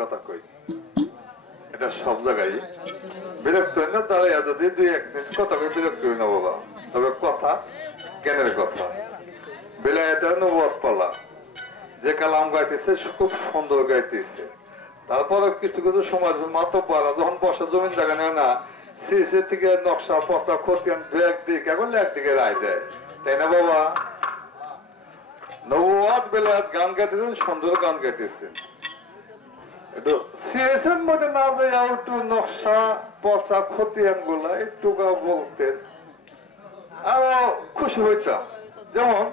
কথা কই এটা সব জায়গায় বিরক্ত হয় না দাঁড়াইয়া যদি দুই একদিন কথা কই বিরক্ত হই না বাবা তবে কথা জ্ঞানের কথা বেলায়েতে নবুয়ত পালা যে কালাম গাইতেছে খুব সুন্দর গাইতেছে তারপরে কিছু কিছু সময় মাতব্বরা যখন বসে জমিন জায়গা নেয় না সিসি থেকে নকশা পচা খতিয়ান ব্যাগ দিকে করলে একদিকে রায় দেয় তাই না বাবা নবুয়ত বেলায়েত গান গাইতেছেন সুন্দর গান গাইতেছেন একটু সিএসের মধ্যে না যায় একটু নকশা পচা খতিয়ান গুলা একটু বলতেন আরো খুশি হইতাম যেমন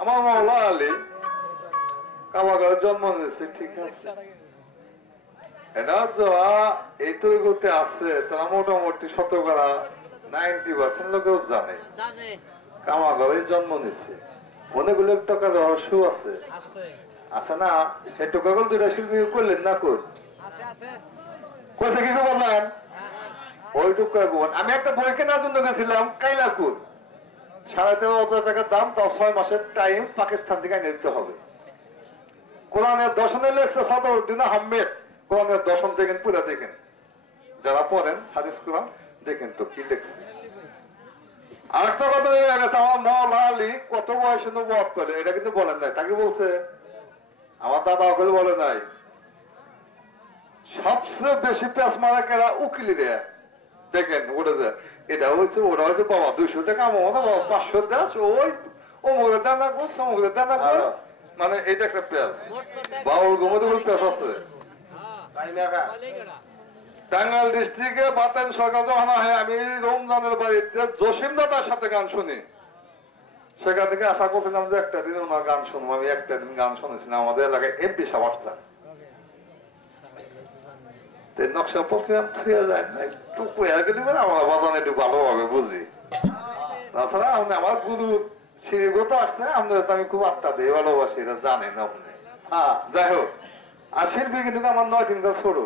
আমার মাওলা আলী কাবাগারে জন্ম নিয়েছে ঠিক আছে এটা যা এই তৈরিতে আছে তারা মোটামুটি 90% লোকেও জানে কামাগারে জন্ম নিচ্ছে অনেকগুলো টাকা দেওয়ার শু আছে আছে না এই টাকাগুলো দুইটা শিল্পী করলেন না কর কইছে কি বলেন ওই টুকা আমি একটা বই কেনার জন্য গেছিলাম কাইলাকুর 13,500 টাকা দাম তাও 6 মাসের টাইম পাকিস্তান থেকে এনে দিতে হবে কোরআনের দর্শনে লেখছে সাদউদ্দিন আহমেদ কোরআনের দর্শন দেখেন পুরা দেখেন যারা পড়েন হাদিস কোরআন দেখেন তো কি লেখছে আরেকটা কথা হয়ে গেছে আমার মাওলা আলী কত বয়সে নবুয়ত করে এটা কিন্তু বলেন নাই তাকে বলছে আমার দাদা ওগুলো বলে নাই সবচেয়ে বেশি পেঁচ মারা কেরা উকিলি দেয় দেখেন ওটা এটা হচ্ছে ওরা হচ্ছে বাবা 200 টাকা আমার বাবা 500 দেশ ওই অমুকের দানা করছে অমুকের দানা কর মানে এটা একটা পেঁচ বাউল গোমতে পেঁচ আছে টাঙ্গাইল ডিস্ট্রিক্টে বাতেন সরকার যখন হয় আমি রমজানের বাড়িতে জসিম দাদার সাথে গান শুনি সেখান থেকে আশা করছিলাম যে একটা দিন ওনার গান শুনবো আমি একটা দিন গান শুনেছিলাম আমাদের এলাকায় এমপি সাবাসটা নকশা পড়ছিলাম থুয়ে যায় না একটু কুয়ার গেলে মানে আমরা বাজানো একটু ভালোভাবে বুঝি তাছাড়া আমার গুরু শ্রীগত আসছে আমাদের আমি খুব আত্মা দিই ভালোবাসি এটা জানেন আপনি হ্যাঁ যাই হোক আর শিল্পী কিন্তু আমার 9 দিন কাজ ছোট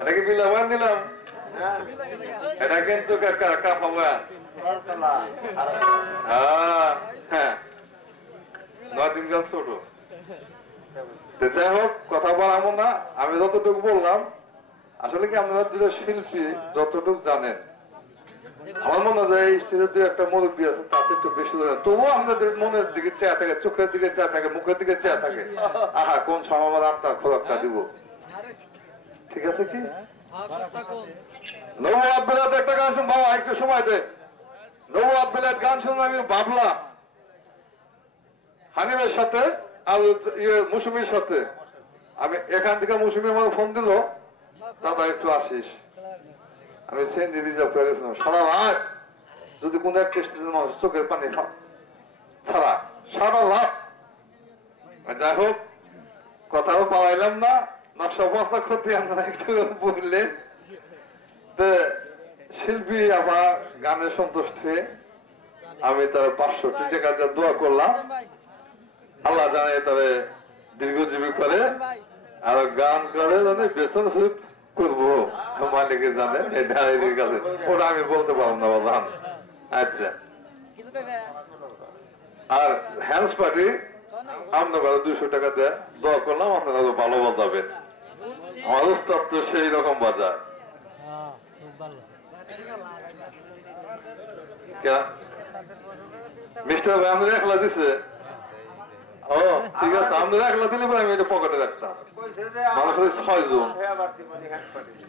এটা কি বিলাবান দিলাম এটা কিন্তু কাফা বয়ান হ্যাঁ 9 দিন কাজ ছোট যাই হোক কথা বলামো না আমি যতটুকু বললাম আসলে কি আপনারা দুটো শিল্পী যতটুকু জানেন আমার মনে হয় স্টেজে দুই একটা মুরব্বী আছে তাতে একটু বেশি জানেন তবুও আমাদের মনের দিকে চেয়ে থাকে চোখের দিকে চেয়ে থাকে মুখের দিকে চেয়ে থাকে আহা কোন সময় আমার আত্মার খোরাকটা দিব ঠিক আছে কি নবুয়ত বেলায়েত একটা গান শুন বাবা একটু সময় দে নবুয়ত বেলায়েত গান শুনে আমি ভাবলাম হানিমের সাথে আর মৌসুমীর সাথে আমি এখান থেকে মৌসুমী আমার ফোন দিল দাদা একটু আসিস আমি সিএনজি রিজার্ভ করে গেছিলাম সারা রাত যদি কোন একটা স্টেজের মানুষ চোখের পানি ছাড়া সারা রাত যাই হোক কথাও পাওয়াইলাম না নকশা পচা ক্ষতি আমরা একটু বললেন শিল্পী আবার গানে সন্তুষ্ট হয়ে আমি তার 500 টাকা দোয়া করলাম আল্লাহ জানে তবে দীর্ঘজীবী করে আর গান করে বেতন করবো মালিকের জানে কাছে ওটা আমি বলতে পারবো না বাবা আচ্ছা আর হ্যান্ডস পার্টি আপনার 200 টাকা দেয় দোয়া করলাম আপনারা ভালো বাজাবেন আমার উস্তাদ তো সেই রকম বাজায় মিস্টার ভাই আমাদের 1 লাখ দিছে ও ঠিক আছে আমরা 1 লাখ দিলে আমি এটা পকেটে রাখতাম মানুষের 6 জন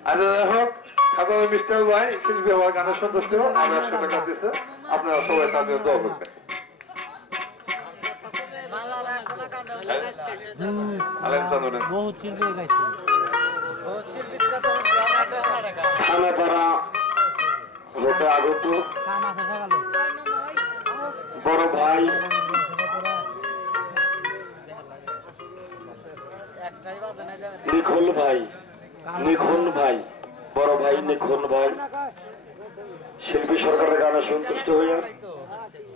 আচ্ছা যাই হোক খাতার মিস্টার ভাই শিল্পী হওয়ার গানে সন্তুষ্ট আমি 100 টাকা দিছে আপনারা সবাই তার জন্য দোয়া করবেন খানাপাড়া হতে আগত বড় ভাই নিখন ভাই বড় ভাই নিখন ভাই শিল্পী সরকারের গানে সন্তুষ্ট হইয়া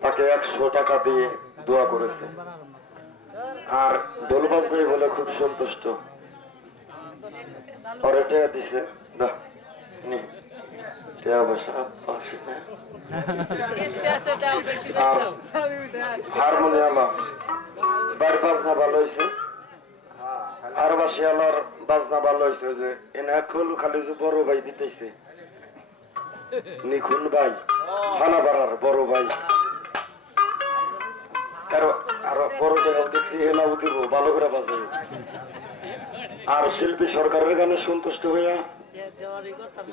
তাকে 100 টাকা দিয়ে দোয়া করেছে আর ঢোলবাজ নেই বলে খুব সন্তুষ্ট আর এটা দিছে হারমোনিয়াম বাড়ি বাজনা ভালো হয়েছে বাসি আলার বাজনা ভালো হয়েছে যে এনে খালি যে বড় ভাই দিতেছে নিখুন ভাই থানাপাড়ার বড় ভাই আরো বড় জায়গাও দেখছি এলাও দিব ভালো করে বাজাই আর শিল্পী সরকারের গানে সন্তুষ্ট হইয়া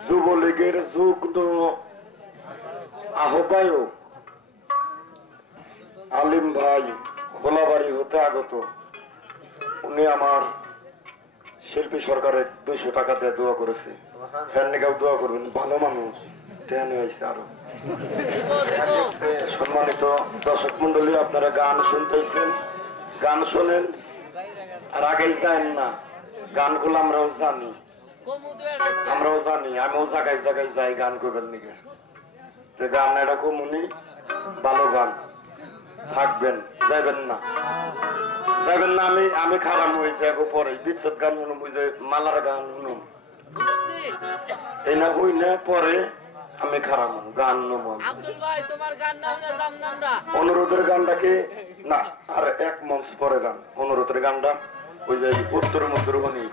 যুবলীগের যুগ্ম আহ্বায়ক আলিম ভাই খোলাবাড়ি হতে আগত উনি আমার শিল্পী সরকারের 200 টাকা দিয়ে দোয়া করেছে ফ্যান নিকাও দোয়া করবেন ভালো মানুষ টেনে হয়েছে আরো সম্মানিত দর্শক মন্ডলী আপনারা গান শুনতেছেন গান শোনেন আর আগেই যান না গানগুলো আমরাও জানি আমিও জায়গায় জায়গায় যাই গান করবেন নিকে যে গান এরকম উনি ভালো গান থাকবেন যাইবেন না আমি খারাপ হয়ে যাবো পরে বিচ্ছেদ গান শুনুম ওই যে মালার গান শুনুম এই না হই না পরে আমি খারাপ গান অনুরোধের গানটাকে না আর এক মঞ্চ পরে গান অনুরোধের গানটা ওই যে উত্তর মধ্যরগণী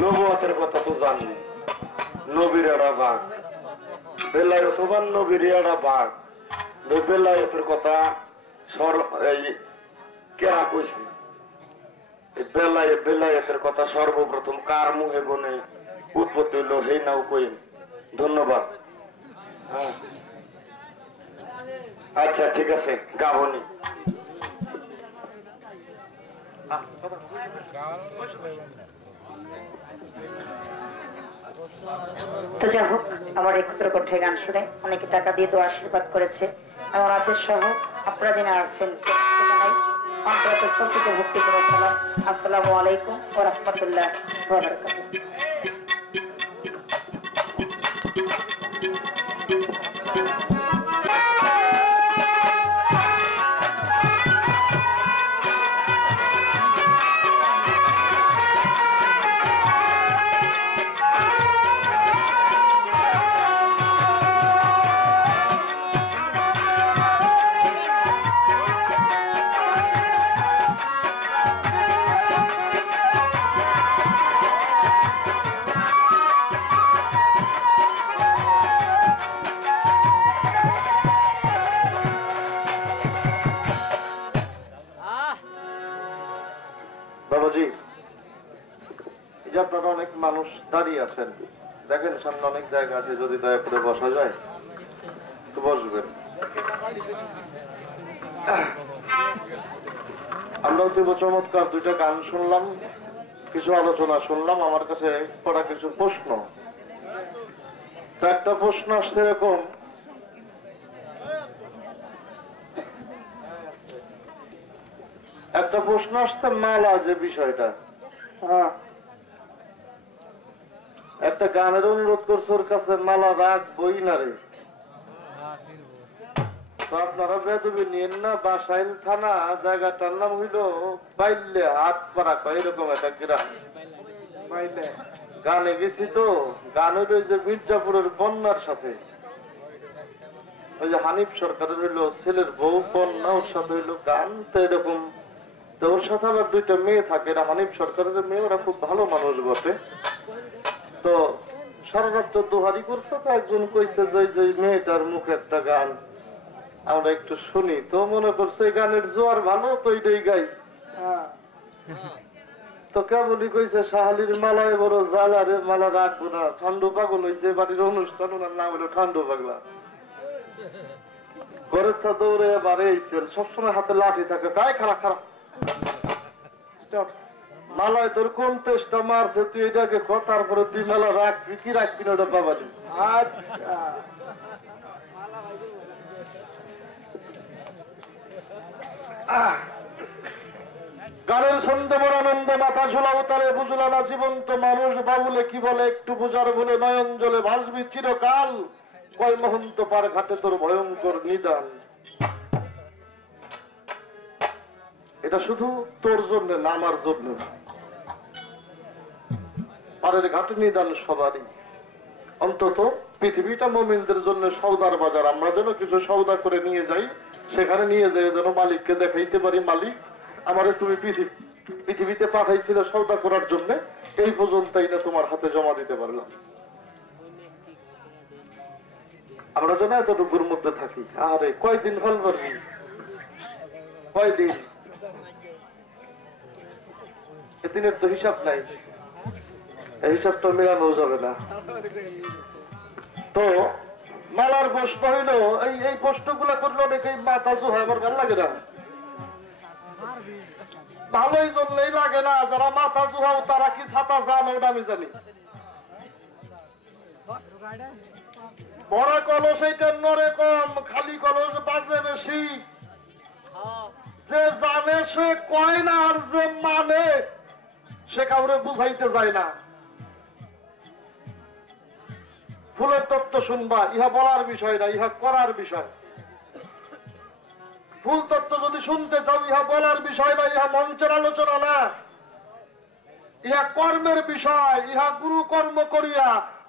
নবুয়তের কথা তো জানি নবীর একটা ভাগ বেলায়েত বা নবীর একটা ভাগ বেলায়েতের কথা এই কেরা কইছে বেলায়েতের কথা সর্বপ্রথম কার মুখে গুনে উৎপত্তি হইল হেই নাও কইন ধন্যবাদ হ্যাঁ আচ্ছা ঠিক আছে গাবনি তো যাই হোক আমার এই ক্ষুদ্র কণ্ঠে গান শুনে অনেকে টাকা দিয়ে তো আশীর্বাদ করেছে আমার আদেশ সহ আপনারা জেনে আসছেন জানাই অন্তরস্থল থেকে ভক্তি করে সালাম আসসালামু আলাইকুম ওয়া রাহমাতুল্লাহি ওয়া বারাকাতুহু বাবাজি এই যে আপনারা অনেক মানুষ দাঁড়িয়ে আছেন দেখেন সামনে অনেক জায়গা আছে যদি দয়া করে বসা যায় তো বসবেন আমরা অতীব চমৎকার দুইটা গান শুনলাম কিছু আলোচনা শুনলাম আমার কাছে করা কিছু প্রশ্ন তো একটা প্রশ্ন আসছে এরকম একটা প্রশ্ন আসছে মালা যে বিষয়টা একটা গানের অনুরোধ করছে ওর কাছে মালা রাখবই না রে তো আপনারা বেদবি নিয়েন না বাসাইল থানা জায়গাটার নাম হইল বাইলে হাত পাড়া কয় এরকম একটা গ্রাম গানে গেছি তো গান হইল যে মির্জাপুরের বন্যার সাথে ওই যে হানিফ সরকারের হইলো ছেলের বউ বন্যা ওর সাথে হইলো গান তো এরকম তো ওর সাথে আবার দুইটা মেয়ে থাকে এরা হানিফ সরকারের মেয়ে ওরা খুব ভালো মানুষ বটে তো সারা রাত দোহারি করছে তো একজন কইছে যে মেয়েটার মুখে একটা গান আমরা একটু শুনি তো মনে করছে এই গানের জোয়ার ভালো তো এইটাই গাই তো কেবলই কইছে শাহালির মালায় বড় জ্বালা রে মালা রাখবো না ঠান্ডু পাগল হইছে বাড়ির অনুষ্ঠান ওনার নাম হলো ঠান্ডু পাগলা ঘরের তা দৌড়ে বাড়ি আইসেন সবসময় হাতে লাঠি থাকে তাই খারাপ খারাপ মালায় তোর কোন তেষ্টা মারছে তুই এটাকে কথার পরে তুই মেলা রাখবি কি রাখবি না ওটা বাবালি গানের ছন্দ বড় আনন্দ মাথা ঝুলাও তালে বুঝলা না জীবন্ত মানুষ বাবুলে কি বলে একটু বুঝার বলে নয়ন জলে ভাসবি চিরকাল কয় মহন্ত পার ঘাটে তোর ভয়ঙ্কর নিদান এটা শুধু তোর জন্য না আমার জন্য পারের ঘাটে নিদান সবারই অন্তত পৃথিবীটা মুমিনদের জন্য সওদার বাজার আমরা যেন কিছু সওদা করে নিয়ে যাই সেখানে নিয়ে যাই যেন মালিককে দেখাইতে পারি মালিক আমারে তুমি পৃথিবীতে পাঠাইছিল সওদা করার জন্য, এই পর্যন্তই না তোমার হাতে জমা দিতে পারলাম। আমরা যেন এতটুকুর মধ্যে থাকি। আরে কয়দিন ফল করবি, কয়দিন, এদিনের তো হিসাব নাই, এই হিসাবটা মেলানো যাবে না। তো মেলার প্রশ্ন হইলো, এই প্রশ্নগুলা করলে অনেকেই মাথা জোহায়, আমার ভালো লাগে না। ভালোই জন্যই লাগে না, যারা মাথা জোহাও তারা কি ছাতা জানো ওটা আমি জানি। বড় কলস এইটা নরে কম, খালি কলস বাজে বেশি। যে জানে সে কয় না, আর যে মানে সে কাউরে বুঝাইতে যায় না। ফুলের তত্ত্ব শুনবা, ইহা বলার বিষয় না, ইহা করার বিষয়। ফুল তত্ত্ব যদি শুনতে চাও, ইহা বলার বিষয় না, ইহা মঞ্চের আলোচনা না, ইহা কর্মের বিষয়। ইহা গুরু কর্ম করিয়া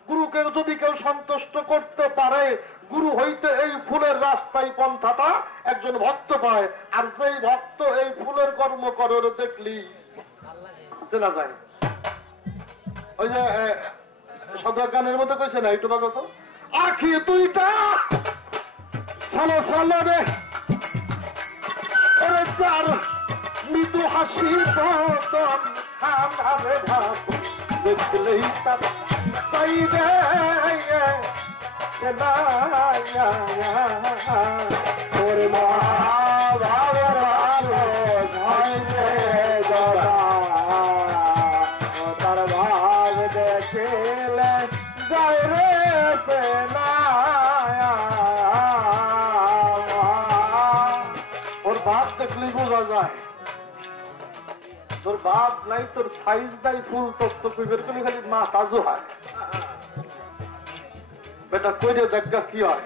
গুরুকে যদি কেউ সন্তুষ্ট করতে পারে, গুরু হইতে এই ফুলের রাস্তায় পন্থাটা একজন ভক্ত পায়। আর যেই ভক্ত এই ফুলের কর্ম করে দেখলি চেনা যায়। ওই যে সাধু গানের মধ্যে কইছে না, একটু বাজা তো, আখি তুইটা সালো সালো রে চার মৃদু হাসি বদন খানারে ভাব দেখলেই তার চাইবে ওরে মা ভাবের আলো ঝাইবে গদা, তার ভাব দেখলে যায় রে সে না। ওর ভাব দেখলেই বোঝা যায়। তোর ভাব নাই, তোর সাইজ নাই, ফুল তত্ত্ব বের করলে খালি মা কাজও হয়। বেটা কইরে দেখা কি হয়।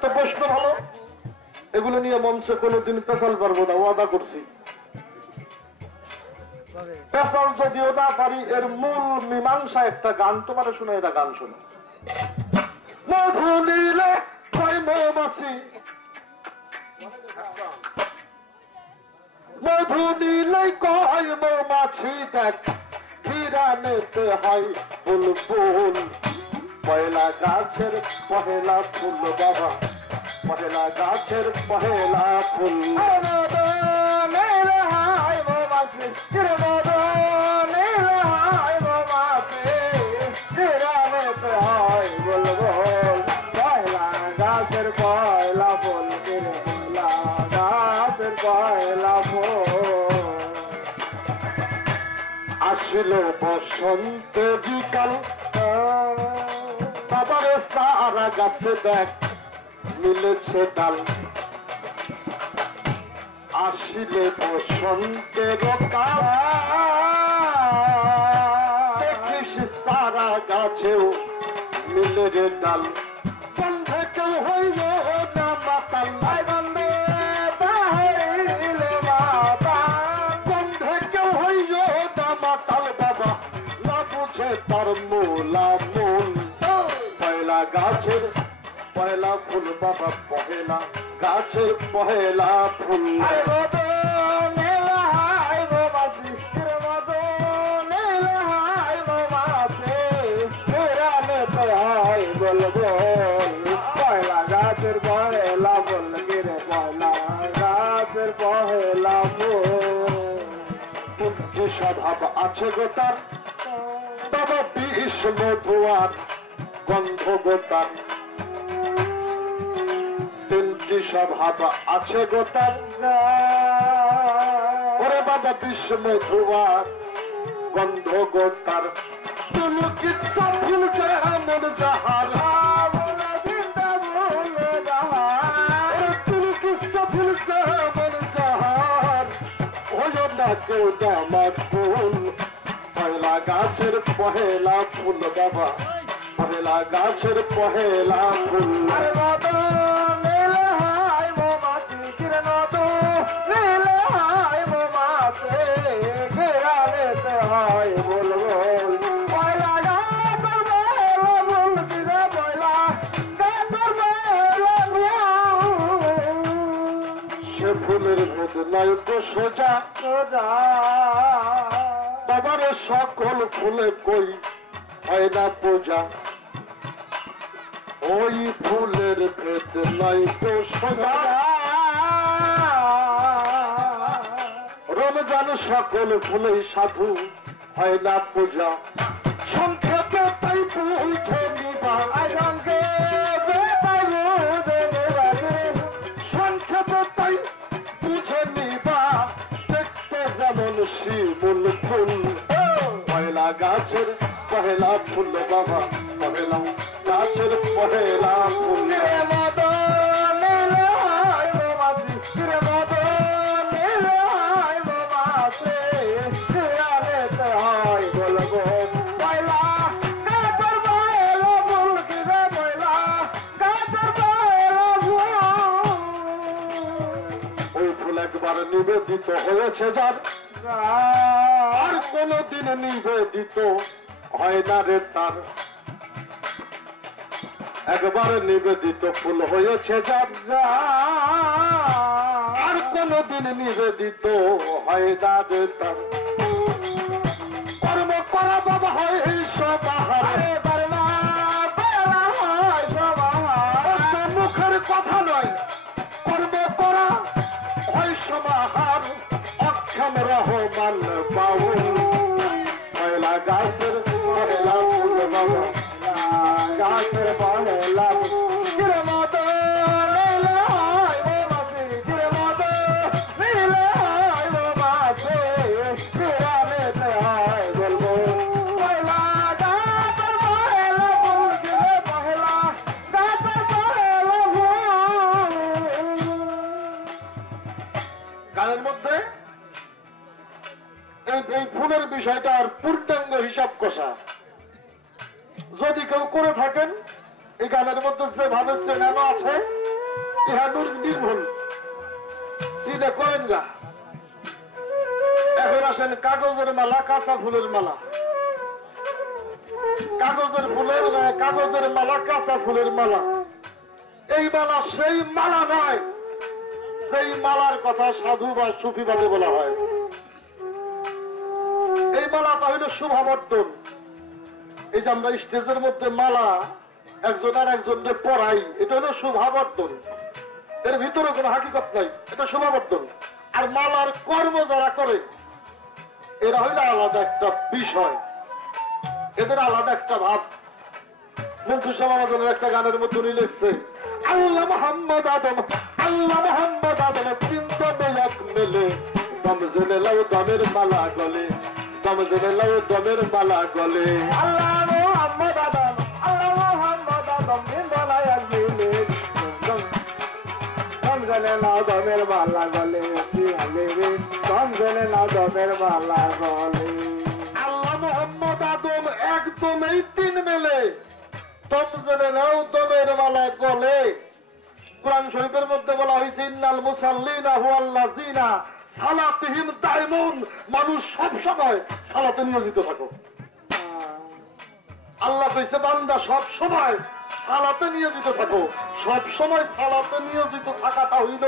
তো প্রশ্ন ভালো, এগুলো নিয়ে মঞ্চে কোনোদিন পেশাল পারবো না, ওয়াদা করছি। পেশাল যদিও না পারি, এর মূল মীমাংসা একটা গান তোমার শুনে, এটা গান শোনো। মধু নিলে কয় মৌমাছি, মধু নিলে কয় মৌমাছি, দেখ ফিরানেতে হয় বুলবুল। পয়লা গাছের পহেলা ফুল বাবা, পহেলা গাছের পহেলা ফুল। পয়লা গাছের পয়লা ফুল, পয়লা গাছের পয়লা ফুল। আসিল বসন্ত বিকাল, বাবার সারা গাছে দেখ মিলেছে ডাল। আসিলে বসন্তের কাল, দেখিস সারা গাছেও মিলে রে ডাল। বন্ধে কেউ হইল না মাতাল, বন্ধে বন্ধে কেউ হইল না মাতাল বাবা, না বুঝে তার মূলা মূল। পয়লা গাছের পয়লা ফুল বাবা, পহেলা গাছের পহেলা ফুল। পয়লা গাছের পহেলা ফুল, গিরে পয়লা গাছের পহেলা ফুল। কিন্তু স্বভাব আছে গোটার বাবা, বিষ মধুয়ার গন্ধ গোটার। তিনটি স্বভাব আছে গোটার, ওরে বাবা বিষ মধুয়ার গন্ধ গোটার। তুলু কিচ্ছা ফুল যেমন যাহার, তুলু কিচ্ছা ফুল যেমন যাহার, হইল না কেউ জামাত ফুল। পয়লা গাছের পহেলা ফুল বাবা, পহেলা গাছের পহেলা ফুল। সে ফুলের ভেতর নয় তো সোজা সোজা বাবারে সকল ফুলে কই হয় না পূজা ওই ফুলের ভেদ নয় তো সোজা রমজান সকল ফুলে সাধু হয় না পূজা সংক্ষেপে তাই বুঝে নিবা সংক্ষেপে তাই বুঝে নিবা দেখতে যেমন শিমুল ফুল পহেলা গাছের পহেলা ফুল বাবা পহেলা গাছের পহেলা ফুল নিবেদিত হয়েছে যার আর কোনদিন নিবেদিত হয় না রে তার একবার নিবেদিত ফুল হয়েছে যার আর কোনদিন নিবেদিত হয় না রে তার কর্ম করা বাবা হয় সবাহারে মুখের কথা নয় কর্ম করা হয় সমাহার অক্ষম রহমান বাউল পয়লা গাছের পয়লা ফুল বাবা গাছের পয়লা এই ফুলের বিষয়টা আর পূর্ণাঙ্গ হিসাব কষা যদি কেউ করে থাকেন এই গানের মধ্যে যে ভাবে চেনানো আছে ইহা নির্ভুল সিধা করেন গা। এখন আসেন কাগজের মালা কাঁচা ফুলের মালা কাগজের মালা কাঁচা ফুলের মালা এই মালা সেই মালা নয় সেই মালার কথা সাধু বা সুফিবাদে বলা হয়। এই মালাটা হইল শোভাবর্ধন। এই যে আমরা স্টেজের মধ্যে মালা একজন আর একজনকে পড়াই এটা হলো শোভাবর্ধন, এর ভিতরে কোনো হাকিকত নাই, এটা শোভাবর্ধন। আর মালার কর্ম যারা করে এরা হইল আলাদা একটা বিষয়, এদের আলাদা একটা ভাব। মন্ত্রী সমাজনের একটা গানের মধ্যে উনি লিখছে আল্লাহ মোহাম্মদ আদম তিন দমে এক মেলে দম জেনে লাও দমের মালা গলে দম জেনে লাও দমের মালা গলে আল্লাহ মোহাম্মদ আদম তিন দমে এক মেলে দম জেনে লাও দমের মালা গলে দম জেনে লাও দমের মালা গলে। আল্লাহ মোহাম্মদ আদম একদমই তিন মেলে দম জেনে লাও দমের মালা গলে। কোরআন শরীফের মধ্যে বলা হয়েছে ইন্নাল মুসাল্লিনা হুয়াল্লাযিনা সালাতিহিম দাইমুন, মানুষ সব সময় সালাতে নিয়োজিত থাকো। আল্লাহ কইছে বান্দা সব সময় সালাতে নিয়োজিত থাকো। সব সময় সালাতে নিয়োজিত থাকাটা হইল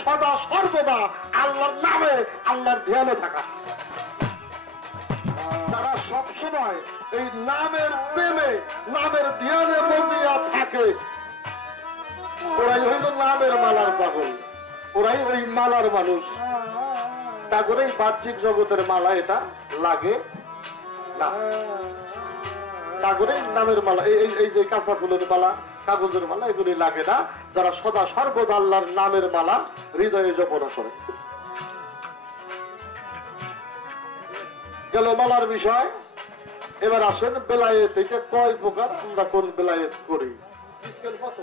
সদা সর্বদা আল্লাহর নামে আল্লাহর ধ্যানে থাকা। তারা সব সময় এই নামের প্রেমে নামের ধ্যানে মজিয়া থাকে, ওরাই হইল নামের মালার পাগল, ওরাই ওই মালার মানুষ। তা করে বাহ্যিক জগতের মালা এটা লাগে না, তা করে নামের মালা এই যে কাঁচা ফুলের মালা কাগজের মালা এগুলি লাগে না, যারা সদা সর্বদা আল্লাহর নামের মালা হৃদয়ে জপন করে। গেল মালার বিষয়। এবার আসেন বেলায়েত, এটা কয় প্রকার, আমরা কোন বেলায়েত করি। কত?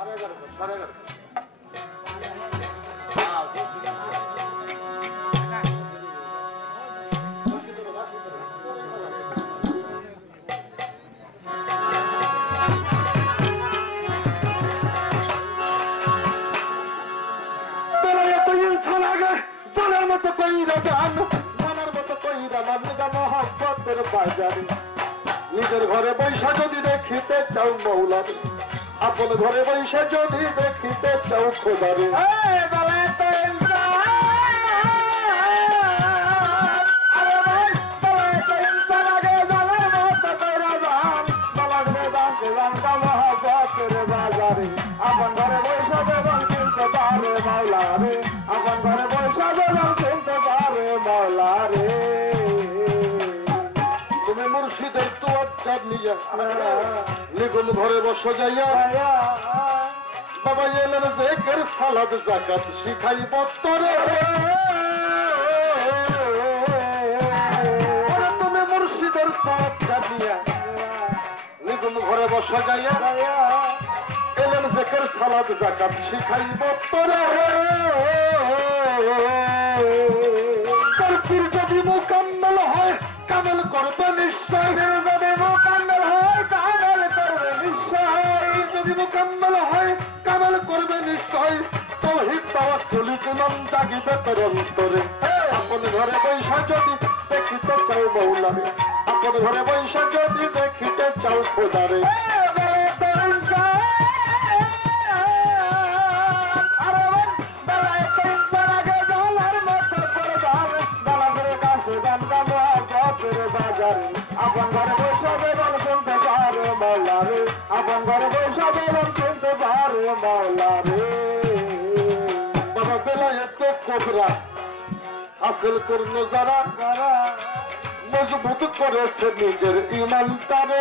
11:30। জানার মতো কইরা গান মানার মতো কইরা মানিকা মহব্বতের বাজারে নিজের ঘরে বৈশা যদি দেখিতে চাও মৌলারে, আপন ঘরে বৈশা যদি দেখিতে চাও খোদারে। তার নিয়ে নিগুম ঘরে বসে যাইয়া বাবা এলেন জেকের সালাদ জাকাত শিখাই বত্তরে তুমি মুর্শিদের পথ জানিয়া নিগুম ঘরে বসে যাইয়া এলেন জেকের সালাদ জাকাত শিখাই বত্তরে যদি মোকাম্মল হয় কামেল করবে নিশ্চয় যদি মোকাম্মল হয় কামেল করবে নিশ্চয় যদি মোকাম্মল হয় কামেল করবে নিশ্চয় তৌহিদ তাওয়াক্কুল ইমান জাগিবে তোর অন্তরে আপন ঘরে বৈশা যদি দেখিতে চাও মৌলারে আপন ঘরে বৈশা যদি দেখিতে চাও খোদারে আপন ঘরে বৈশা বেগম শুনতে পারে মৌলারে আপন ঘরে বৈশা বেগম শুনতে পারে মৌলারে বাবা বেলায়েত কোবরা হাসিল করলো যারা মজবুত করেছে নিজের ইমানটারে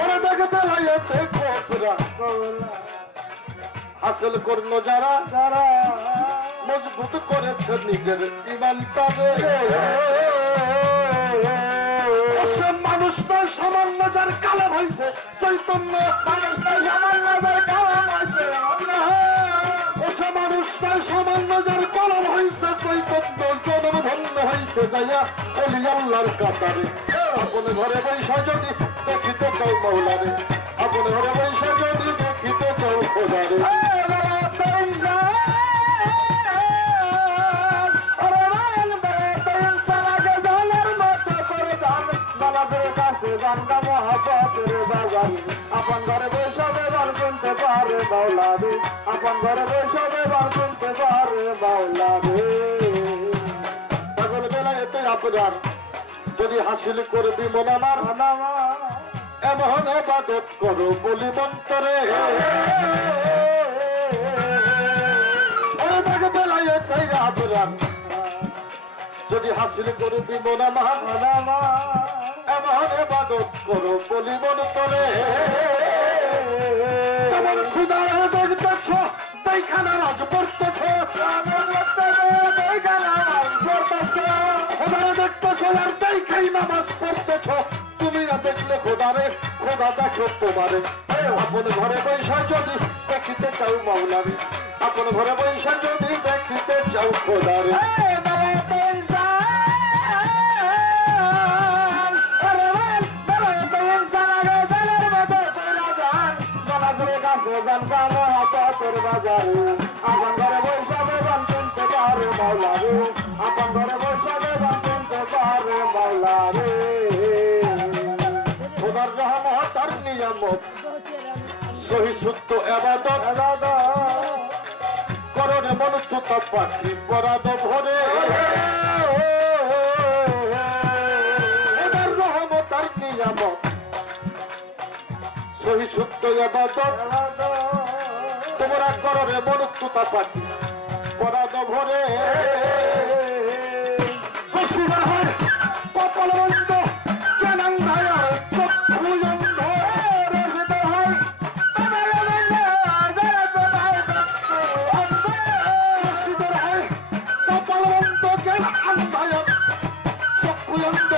ওরা দেখে বেলায়েত কোবরা হাসিল করলো যারা মজবুত করেছে নিজের ইমানটারে মানুষ নয় সামান্য যার কালাম হয়েছে চৈতন্য মানুষ নয় সামান্য যার কালাম হয়েছে মানুষ নয় সামান্য যার কলম হয়েছে চৈতন্য জনম ধন্য হয়েছে যাইয়া অলি আল্লাহর কাতারে আপন ঘরে বৈশা যদি দেখিতে চাও মৌলারে আপন ঘরে বৈশা যদি দেখিতে চাও খোদারে আপন ঘরে বৈশা বেবার শুনতে পারে মৌলারে আপন ঘরে বৈশা বেবার শুনতে পারে মৌলারে পাগল বেলায়েতে আপনার যদি হাসিল করবি মন আমার এমন ইবাদত করো বলি মন্তরে বেলায়েতে আপনার যদি হাসিল করবি মন আমার এমন ইবাদত করো বলি মন করে তোমার খুদার দেখতেছ দেখা নামাজ পড়তেছ খোদারে দেখতেছ আর দেখাই নামাজ পড়তেছ তুমি না দেখলে খোদারে খোদা দেখো তোমারে আপন ঘরে বৈশা যদি দেখিতে চাও মৌলারে আপন ঘরে বৈশা যদি দেখিতে চাও খোদারে আপন ঘরে বৈশা বেগম শুনতে পারে মৌলারে আপন ঘরে বৈশা বেগম শুনতে পারে মৌলারে খোদার রহমত আর নিয়ামত সহি শুদ্ধ ইবাদত করনে মনুষ্যতা পাখি বরাদ ভরে খোদার রহমত আর নিয়ামত সহি শুদ্ধ ইবাদত তোমরা করবে মনুষ্যতা পাখি বরাদ ভরে কপাল বন্ধ কেনান ভাইয়ার চক্ষু অন্ধ কপাল বন্ধ কেনান ভাইয়ার চক্ষু অন্ধ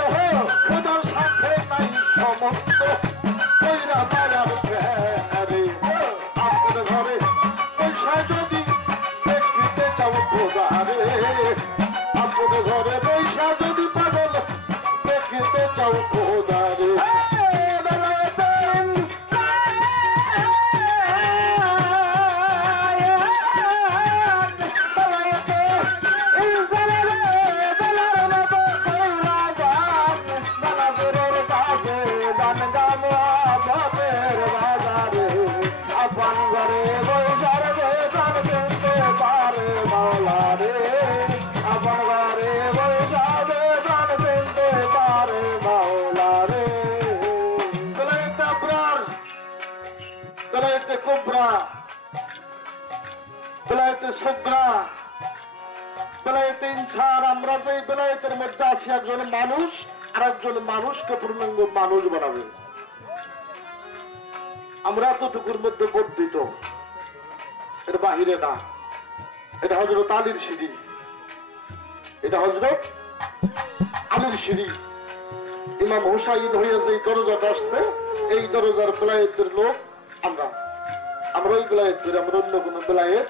খোদার সাথে নাই সমস্ত কইরা ভাইয়ার ফেরে আপন ঘরে বৈশা যদি দেখিতে চাও খোদারে আপন ঘরে বৈশা যদি পাগল দেখিতে চাও খোদারে বেলায়েতে ইনসান, আমরা যে বেলায়েতের মধ্যে আছি একজন মানুষ আর একজন মানুষকে পূর্ণাঙ্গ মানুষ বানাবে। আমরা এতটুকুর মধ্যে বর্ধিত, এর বাহিরে না। এটা হযরত আলীর সিঁড়ি, এটা হযরত আলীর সিঁড়ি। ইমাম হুসাইন হয়ে যে দরজাটা আসছে, এই দরজার বেলায়েতের লোক আমরা। আমরা ওই বেলায়েত করি, আমরা অন্য কোন বেলায়েত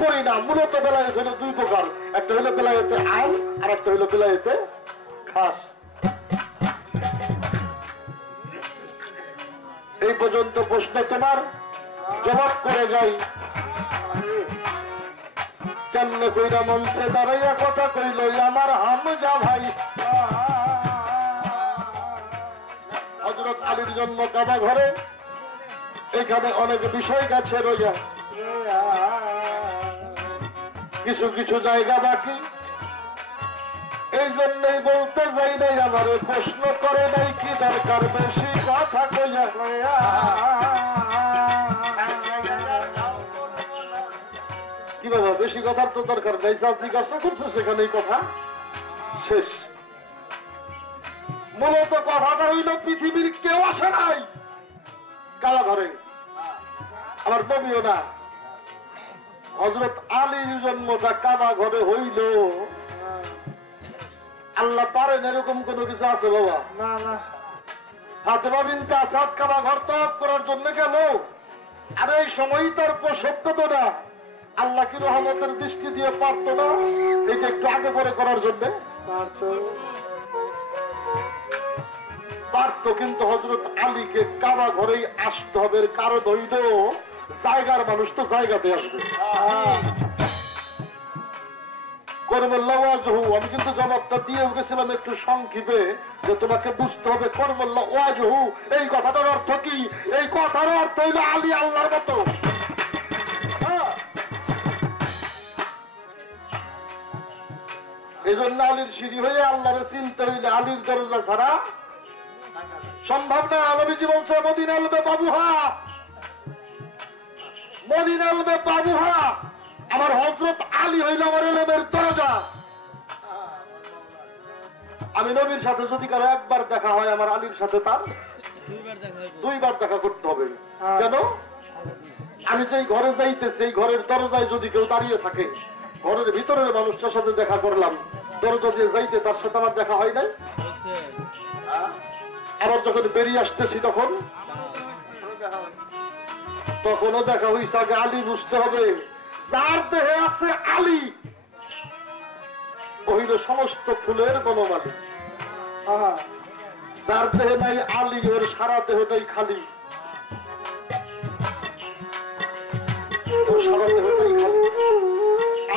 করি না। মূলত বেলায়েত হলো দুই প্রকার, একটা হলো বেলায়েতে আম আর একটা হলো বেলায়েতে খাস। এই পর্যন্ত প্রশ্ন তোমার জবাব করে যাই। কেমনে কইরা মঞ্চে দাঁড়াইয়া কথা কইল আমার হামজা ভাই। হযরত আলীর জন্ম কাবা ঘরে, এখানে অনেক বিষয় গেছে রইয়া, কিছু কিছু জায়গা বাকি। এই জন্যই বলতে যাই নাই, আমার প্রশ্ন করে নাই কি দরকার বেশি কথা কইয়া। কি বাবা, বেশি কথার তো দরকার নেই, যা জিজ্ঞাসা করছে সেখানেই কথা শেষ। মূলত কথাটা হইল পৃথিবীর কেউ আসে নাই কাবা ঘরে, আমার নবীও না। হযরত আলীর জন্মটা কাবা ঘরে হইল, আল্লাহ পারেন এরকম কোন কিছু আছে বাবা? না না। ফাতেমা বিনতে আসাদ কাবা ঘর তওয়াফ করার জন্য গেল, আর এই সময় তার প্রসব বেদনা। আল্লাহ কি রহমতের দৃষ্টি দিয়ে পারতো না এটা একটু আগে পরে করার জন্য? পারতো, কিন্তু হযরত আলীকে কাবা ঘরেই আসতে হবে। কারো ধৈর্য, জায়গার মানুষ তো জায়গাতে আসবে। করমুল্লাহ ওয়াজহু, আমি কিন্তু জবাবটা দিয়ে গেছিলাম একটু সংক্ষেপে, যে তোমাকে বুঝতে হবে করমুল্লাহ ওয়াজহু এই কথাটার অর্থ কি। এই কথার অর্থ হইল আলী আল্লাহর মতো। এই জন্য আলীর সিঁড়ি হয়ে আল্লাহরে চিনতে হইলে আলীর দরজা ছাড়া সম্ভব না। নবীজি বলছে মদিনা আলবে বাবুহা, মদিনা আলবে বাবুহা। আমার হযরত আলী হইল আমার এলেমের দরজা। আমি নবীর সাথে যদি কারো একবার দেখা হয়, আমার আলীর সাথে তার দুইবার দেখা করতে হবে। কেন? আমি যেই ঘরে যাইতেছি, এই ঘরের দরজায় যদি কেউ দাঁড়িয়ে থাকে, ঘরের ভিতরের মানুষটার সাথে দেখা করলাম, দরজা দিয়ে যাইতে তার সাথে আমার দেখা হয় নাই। আবার যখন বেরিয়ে আসতেছি তখনও দেখা হইছে। আগে আলী বুঝতে হবে, যার দেহে আছে আলী ওইল সমস্ত ফুলের বনমালী। যার দেহে নাই আলী, ওর সারা দেহটাই খালি, সারা দেহটাই খালি।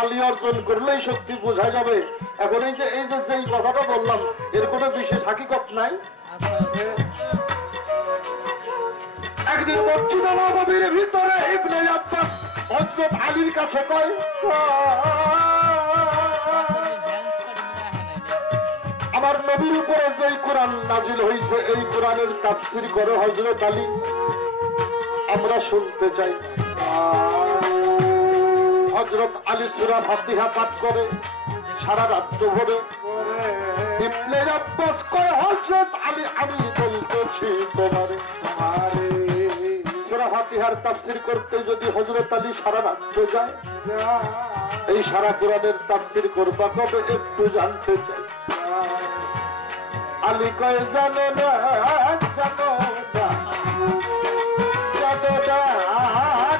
আলী অর্জন করলেই শক্তি বোঝা যাবে। এখন এই যে যেই কথাটা বললাম, এর কোনো বিশেষ হাকিকত নাই। একদিন মসজিদে নববীর ভিতরে ইবনে আব্বাস হযরত আলীর কাছে কয়, আমার নবীর উপরে যেই কোরআন নাজিল হয়েছে, এই কোরআনের তাফসীর করে হযরত আলী, আমরা শুনতে চাই। হযরত আলী সূরা ফাতিহা পাঠ করে সারা রাত্র ভরে। ইবনে আব্বাস কয়, হযরত আলী আমি বলতেছি তোমারে, সূরা ফাতিহার তাফসীর করতে যদি হযরত আলী সারা রাত্র যায়, এই সারা কোরআনের তাফসীর করবা কবে একটু জানতে চাই। আলী কয়, জানো না জানো না জানো না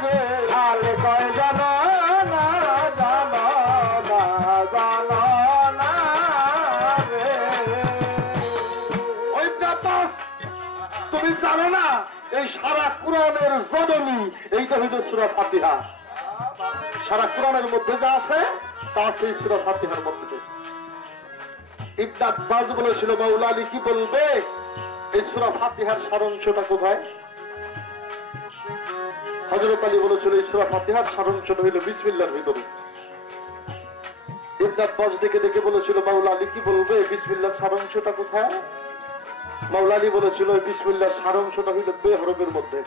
রে। আলী কয়, জানো না জানো না জানো না রে। ওই আব্বাস, তুমি জানো না এই সারা কোরআনের জননী এইটা হইল সূরা ফাতিহা। সারা কোরআনের মধ্যে যা আছে তা আছে এই সূরা ফাতিহার মধ্যে। ইবনে আব্বাস বলেছিল, মাওলা আলী কি বলবে এই সূরা ফাতিহার সারাংশটা কোথায়? হযরত আলী বলেছিল, এই সূরা ফাতিহার সারাংশটা হইল বিসমিল্লাহর ভিতরে। ইবনে আব্বাস দেখে দেখে বলেছিল, মাওলা আলী কি বলবে বিসমিল্লাহর সারাংশটা কোথায়? মাওলা আলী বলেছিল, বিসমিল্লাহর সারাংশটা হইল বে হরফের মধ্যে।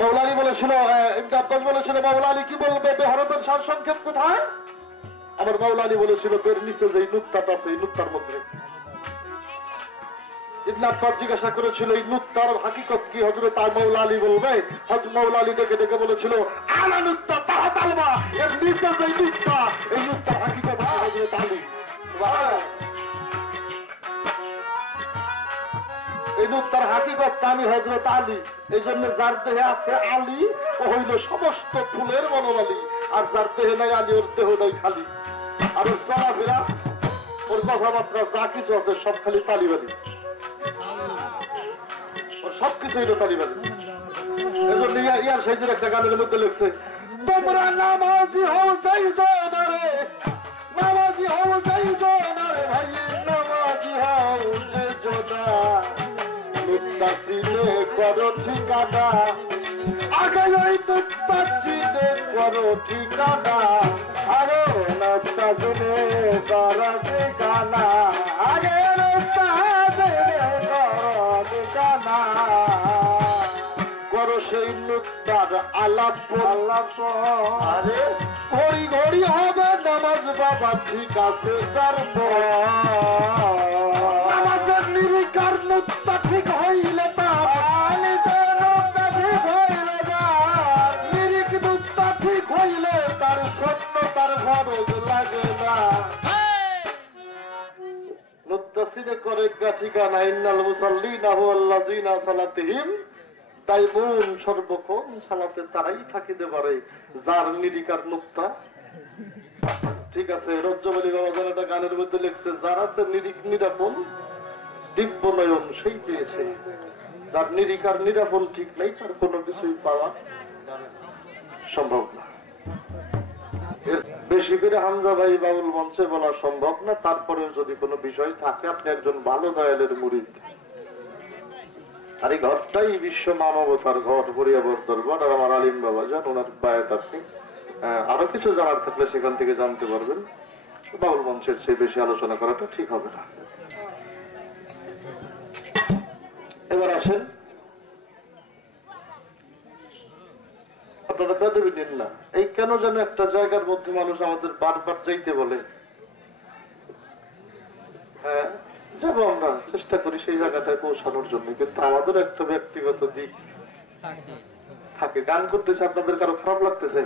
মৌলা আলী বলেছিল, ইবনে আব্বাস বলেছিল মৌলা আলী কি বলবে, বেহরতের সার সংক্ষেপ কোথায়? আমার মৌলা আলী বলেছিল বের নিচে যে নুক্তাটা আছে এই নুক্তার মধ্যে। ইবনে আব্বাস জিজ্ঞাসা করেছিল এই নুক্তার হাকিকত কি? হযরত মৌলা আলী বলবে, হযরত মৌলা আলী ডেকে ডেকে বলেছিল আলা নুক্তা তাহাত আলমা, এর নিচে যে নুক্তা এই নুক্তার হাকিকত হযরত আলী। এই নুক্তার হাকিকত আমি হযরত আলী। এই জন্য যার দেহে আছে আলী ও হইল সমস্ত ফুলের মনোমালী, আর যার দেহে নাই আলী ওর দেহ নাই খালি। আর ওর চলাফেরা ওর কথাবার্তা যা কিছু আছে সব খালি তালিবানি, ওর সবকিছু হইল তালিবানি। এই জন্য ইয়ার সাইজের একটা গানের মধ্যে লিখছে, তোমরা নামাজি হও যাইছো না রে, নামাজি হও যাইছো না রে ভাই, নামাজি হও যাইছো না, মুত্তাসিলে করো ঠিকানা, আগে ওই মুত্তাসিলে করো ঠিকানা, আরে মুত্তাসিলে করো ঠিকানা, আগে মুত্তাসিলে করো ঠিকানা, করো সেই মুক্তার আলাপ আলাপ, আরে ঘড়ি ঘড়ি হবে নামাজ বাবা ঠিক আছে তার নামাজের নিরিকার মুক্তা ঠিক হইলে তার নিরিক মুক্তা ঠিক হইলে তার সত্য তার খরচ লাগে না। মুত্তাসিলে করে ঠিকানা, ইন্নাল মুসাল্লিনা হুয়াল্লাযিনা সালাতিহিম দাইমুন, সর্বক্ষণ সালাতে তারাই থাকিতে পারে যার নিরিকার নুক্তা ঠিক আছে। রজ্জবলী বাবাজান একটা গানের মধ্যে লিখছে, যার আছে নিরিক নিরাপন দিব্য নয়ন সেই পেয়েছে, যার নিরিকার নিরাপন ঠিক নাই তার কোনো কিছুই পাওয়া সম্ভব না। বেশি করে হামজা ভাই বাউল মঞ্চে বলা সম্ভব না, তারপরে যদি কোনো বিষয় থাকে আপনি একজন ভালো দয়ালের মুরিদ, আর এই ঘরটাই বিশ্ব মানবতার ঘর, বরিয়াবর দরবার। আর আমার আলিম বাবা যান ওনার বায়াত আপনি আরো কিছু জানার থাকলে সেখান থেকে জানতে পারবেন। বাউল মঞ্চের চেয়ে বেশি আলোচনা করাটা ঠিক হবে না। এবার আসেন, আপনারা বেদবি নিন না। এই কেন যেন একটা জায়গার মধ্যে মানুষ আমাদের বারবার যাইতে বলে, হ্যাঁ যাবো, আমরা চেষ্টা করি সেই জায়গাটায় পৌঁছানোর জন্য, কিন্তু আমাদের একটা ব্যক্তিগত দিক থাকে। গান করতেছে আপনাদের কারো খারাপ লাগতেছে?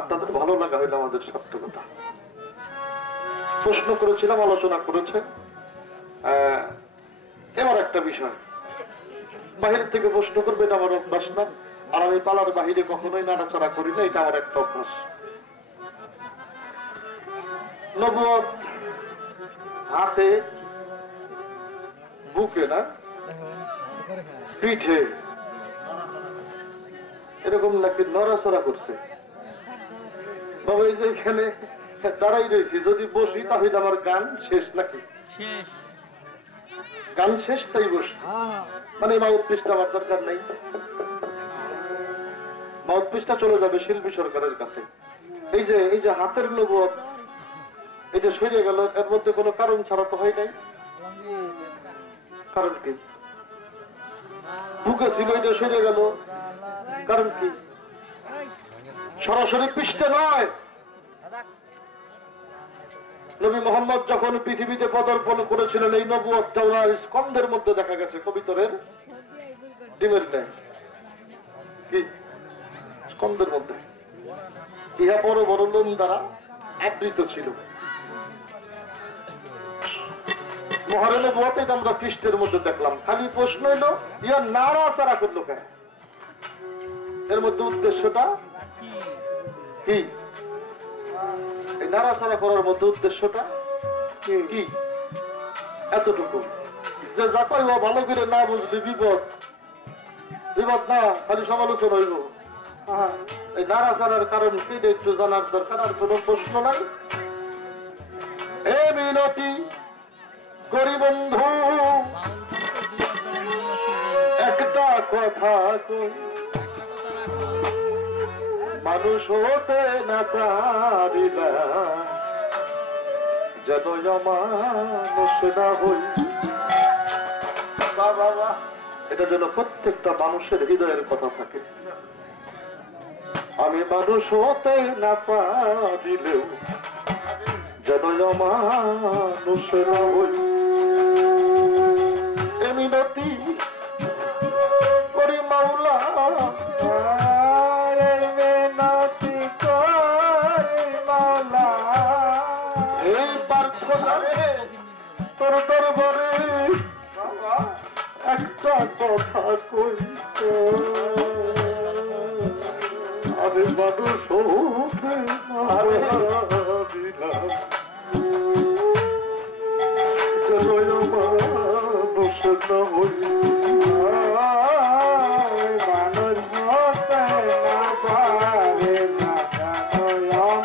আপনাদের ভালো লাগা হইলে আমাদের সার্থকতা। প্রশ্ন করেছিলাম, আলোচনা করেছে। এবার একটা বিষয়, বাহির থেকে প্রশ্ন করবে এটা আমার অভ্যাস না, আর আমি পালার বাহিরে কখনোই নাড়াচাড়া করি না, এটা আমার একটা অভ্যাস। নবুয়ত হাতে, বুকে না পিঠে এরকম নাকি নড়াচড়া করছে। বাবা এই যে এখানে দাঁড়াই রয়েছি, যদি বসি তাহলে আমার গান শেষ নাকি? গান শেষ তাই বসি, মানে মাউথপিসটা আমার দরকার নাই, মাউথপিসটা চলে যাবে শিল্পী সরকারের কাছে। এই যে হাতের নবুয়ত এই যে সরিয়ে গেল, এর মধ্যে কোনো কারণ ছাড়া তো হয় নাই। কারণ কি? বুকে ছিল, এটা সরিয়ে গেল, কারণ কি? সরাসরি পৃষ্ঠে নয়। নবী মোহাম্মদ যখন পৃথিবীতে পদার্পণ করেছিলেন, এই নবুয়তটা ওনার স্কন্ধের মধ্যে দেখা গেছে, কবিতরের ডিমের ন্যায়। কি স্কন্ধের মধ্যে ইহা বড় বড় লোম দ্বারা আবৃত ছিল। মহরে নবুয়তে আমরা পৃষ্ঠের মধ্যে দেখলাম। খালি প্রশ্ন হইল ইয়া নাড়াচাড়া করলো কেন? এর মধ্যে উদ্দেশ্যটা কি? এই নাড়াচাড়া করার মধ্যে উদ্দেশ্যটা কি? এতটুকু যে যা কইব ভালো করে না বুঝলি বিপদ, বিপদ না খালি সমালোচনা হইব। এই নাড়াচাড়ার কারণ কি একটু জানার দরকার, আর কোন প্রশ্ন নাই। এ মিনতি করি বন্ধু একটা কথা কই, মানুষ হতে না পারিলা যেন মানুষ না হই। বাবা এটা যেন প্রত্যেকটা মানুষের হৃদয়ের কথা থাকে। আমি মানুষ হতে না পারিলেও যেন মানুষের হই, মিনতি করি মাওলা, মিনতি করি মাওলা, এই প্রার্থনা তোর দরবারে একটা কথা কই, আমি মানুষ হতে পারিলাম মানুষ না হই, মানুষ হতে না পারে না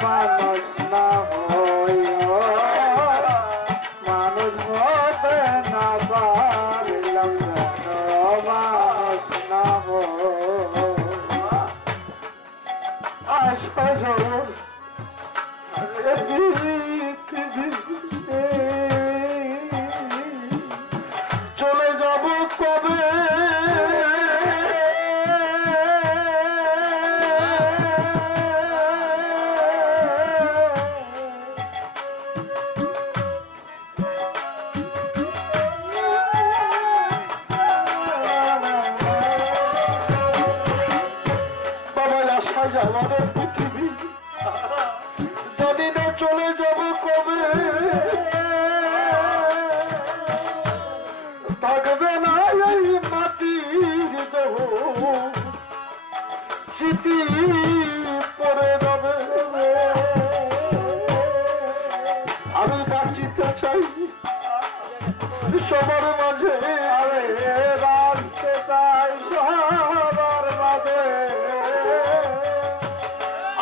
মানুষ না হই, মানুষ হতে না পারিলাম মানুষ না হই। আশা জোর চলে যাব কবে, বাবা আশা যাওয়ার পৃথিবী যদি না চলে যাব কবে, থাকবে না এই মাটির দেহ, স্মৃতি পড়ে যাবে। আমি বাঁচিতে চাই সবার মাঝে, বাঁচতে চাই সবার মাঝে,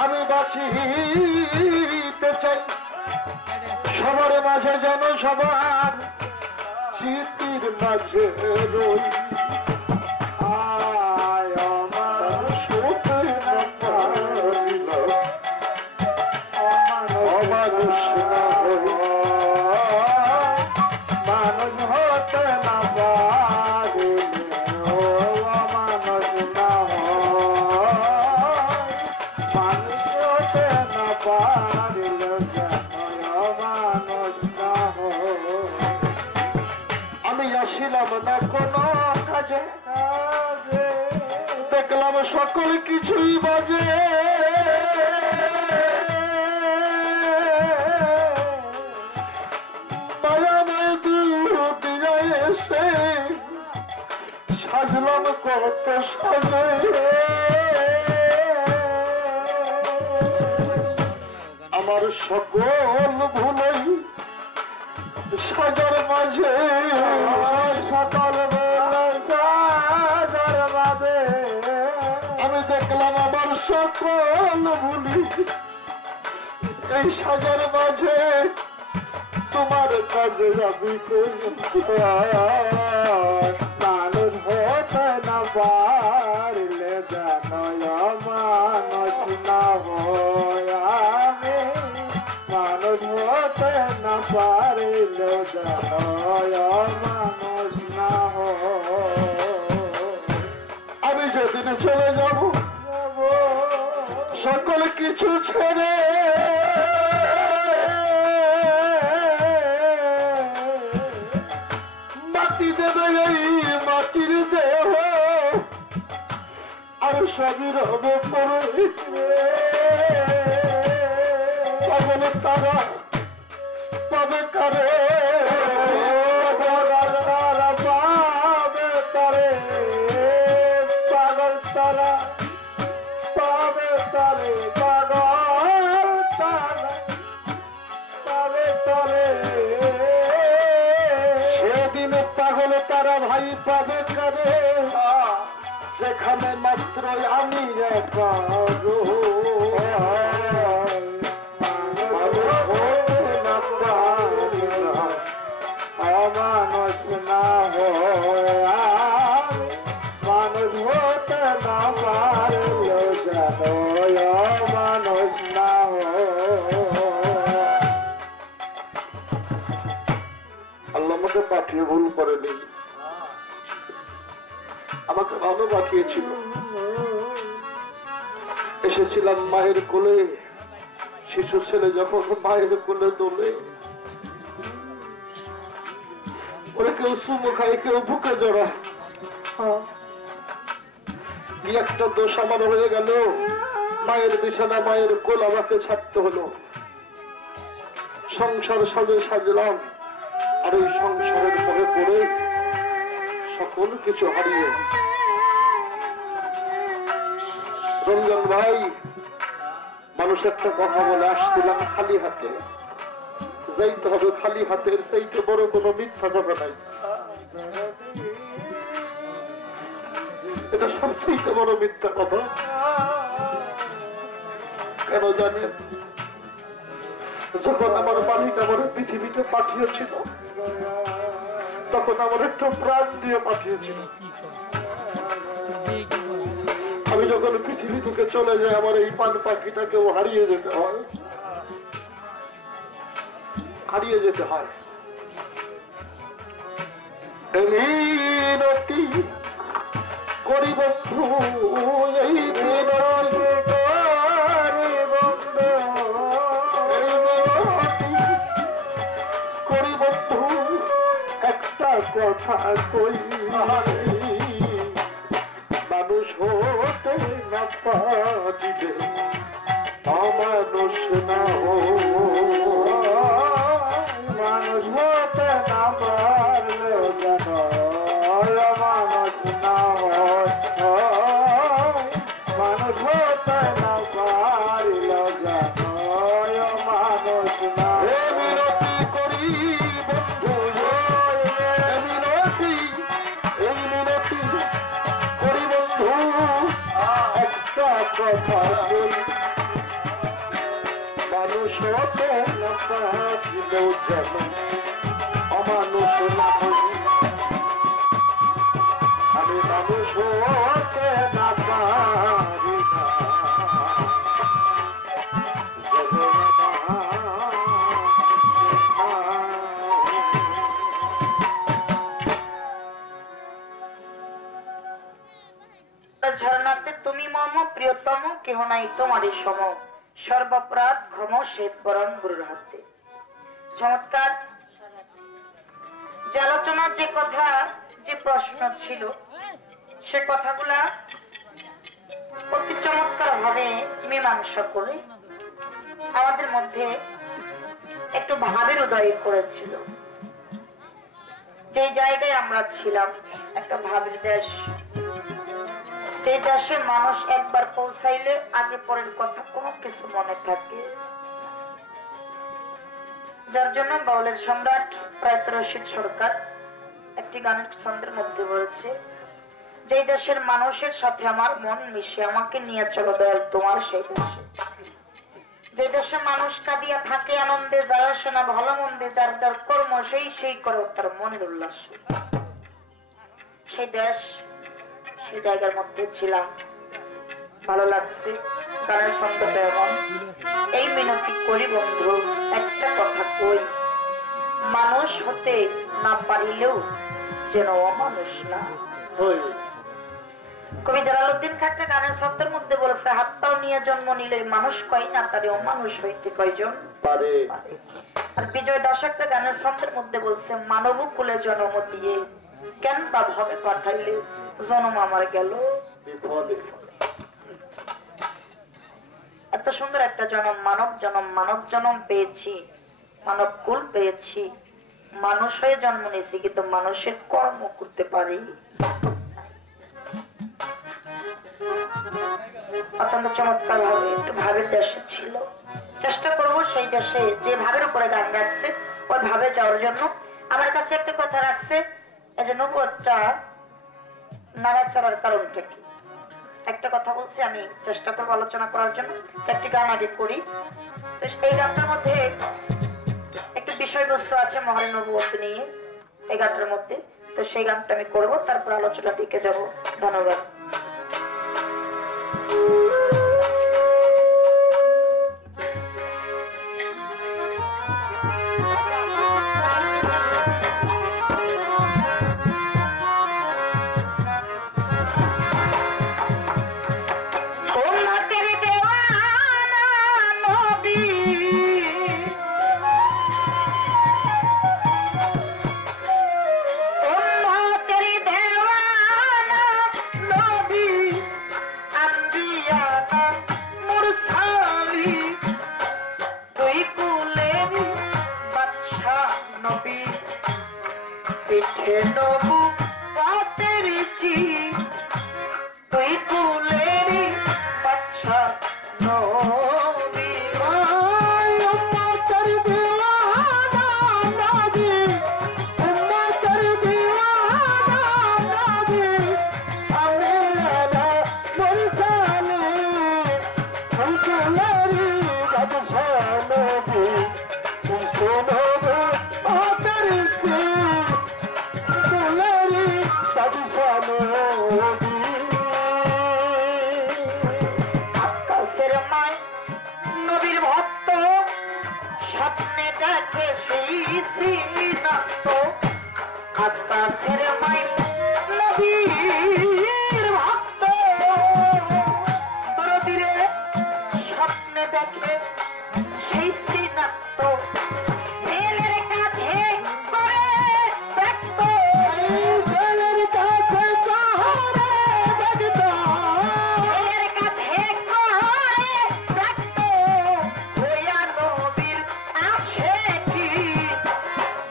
আমি বাঁচিতে চাই সবার মাঝে, যেন সবার স্মৃতির মাঝে রই। আয় মানুষ হতে না পারিলাম, অমানুষ না হই, মানুষ হতে না পারিলে অমানুষ না হয়, মানুষ হতে না পারিলে অমানুষ না হয়। আমি আসিলাম না কোনো কাজে, দেখলাম সকল কিছুই বাজে, মায়াময় দুনিয়া এসে সাজলাম কত সাজে, আমার সকল ভুলেই সাজার মাঝে, সকল সাজার মাঝে আমি দেখলাম আমার সকল ভুলি এই সাজার মাঝে, তোমার কাজে আমি মানুষ হতে না পারিলে জানো মানুষ না হয়, আমি মানুষ হতে না পারিলে জানো মানুষ না হয়। আমি যেদিন চলে যাব সকল কিছু ছেড়ে, মাটি দেবে এই মাটির দেহ, আর সবই রবে পড়ে, পাগল তারা পাবে কারে, পাবে তারে, পাগল তারা পাবে তারে, পাগল তারা পাবে তারে, সেদিন পাগল তারা ভাই পাবে কারে, সেখানে মাত্র আমি একা অমানুষ না হয়, মানুষ হতে না পারলেও জানো অমানুষ না হয়। আল্লাহ আমাকে পাঠিয়ে ভুল করেনি, আমাকে ভালোবাসিয়েছিল। এসেছিলাম মায়ের কোলে, শিশু ছেলে যখন মায়ের কোলে তোলে, ওরা কেউ চুমো খায়, কেউ বুকে জড়ায়। কি একটা দোষ আমার হয়ে গেল, মায়ের বিছানা মায়ের কোল আমাকে ছাড়তে হলো। সংসার সাজলাম, আর এই সংসারের পরে পড়ে সকল কিছু হারিয়ে। রঞ্জন ভাই, মানুষ একটা কথা বলে আসছিলাম খালি হাতে, যাইতে হবে খালি হাতের সেইটা বড় কোনো মিথ্যা কথা নাই। এটা সবচেয়ে বড় মিথ্যা কথা। কেন জানেন? যখন আমার মালিক আমার পৃথিবীতে পাঠিয়েছিল, তখন আমার একটু প্রাণ দিয়ে পাঠিয়েছিল। আমি যখন পৃথিবী থেকে চলে যাই, আমার এই পান পাখিটাকেও হারিয়ে যেতে হয়, হারিয়ে যেতে হয়। মিনতি করি বন্ধু, এই মিনতি করি বন্ধু, একটা কথা কই, মানুষ হতে না পারিবে অমানুষ না হো, মানুষ হতে না পারলে যেন অমানুষ না হয়, মানুষ হতে না পারলে যেন অমানুষ না। মিনতি করি বন্ধু, মিনতি, এই মিনতি করি বন্ধু, একটা কথা কই, মানুষ হতে না পারলেও যেন অমানুষ না হই, আমি মানুষ হতে না পারি না, ঝরনাতে তুমি মম প্রিয়তম, কেহ নাই তোমারই সম, সর্বপরাধ ক্ষম শ্বেত বরণ গুরুর হাতে। চমৎকার যে আলোচনা, যে কথা, যে প্রশ্ন ছিল, সে কথাগুলা অতি চমৎকার ভাবে মীমাংসা করে আমাদের মধ্যে একটু ভাবের উদয় করেছিল। যে জায়গায় আমরা ছিলাম, একটা ভাবের দেশ, যে দেশে মানুষ একবার পৌঁছাইলে আগে পরের কথা কোনো কিছু মনে থাকে, যার জন্য বাউলের সম্রাট প্রয়াত রশিদ সরকার একটি গানের ছন্দের মধ্যে বলেছে, যে দেশের মানুষের সাথে আমার মন মিশে, আমাকে নিয়ে চলো দয়াল তোমার সেই দেশে। যে দেশে মানুষ কাঁদিয়া থাকে আনন্দে, যায় আসে না ভালো মন্দে, যার যার কর্ম সেই সেই করে তার মনের উল্লাসে। সেই দেশ, সেই জায়গার মধ্যে ছিলাম, ভালো লাগছে। গানের ছন্দটা এমন, এই মিনতি করি বন্ধু, একটা কথা কই, মানুষ হতে না পারিলেও যেন অমানুষ না হই। কবি জালালউদ্দিন খান একটা গানের শব্দের মধ্যে বলেছে, হাতটাও নিয়ে জন্ম নিলে মানুষ কয় না, তারে অমানুষ হইতে কয়জন পারে। আর বিজয় দাস একটা গানের শব্দের মধ্যে বলছে, মানব কুলে জন্ম দিয়ে কেন বা ভাবে পাঠাইলে জন্ম আমার গেল বিফলে। এত সুন্দর একটা জন্ম, মানব জন্ম পেয়েছি, মানব কুল পেয়েছি, মানুষ হয়ে জন্ম নিয়েছি, কিন্তু মানুষের কর্ম করতে পারি। অত্যন্ত চমৎকার ভাবে একটু ভাবের দেশে ছিল। চেষ্টা করব সেই দেশে যে ভাবের উপরে গান রাখছে ওই ভাবে যাওয়ার জন্য। আমার কাছে একটা কথা রাখছে, এই যে নবুয়তটা নাড়াচাড়ার কারণটা কি, একটা কথা বলছি, আমি চেষ্টা করবো আলোচনা করার জন্য। একটি গান আগে করি, এই গানটার মধ্যে একটু বিষয়বস্তু আছে মহারে নবুয়ত নিয়ে এই গানটার মধ্যে, তো সেই গানটা আমি করবো, তারপর আলোচনা দিকে যাব। ধন্যবাদ। আকাশের মাই নবীর ভক্ত স্বপ্নে দেখে সেই শ্রীনাথ আকাশের মাই নবীর ভক্ত দরদিরে স্বপ্নে দেখে সেই শ্রীনাথ ছেলের কাছে করে ব্যক্ত ছেলের কাছে করে ব্যক্ত ছেলের কাছে করে ব্যক্ত হইয়া নবীর আছে কি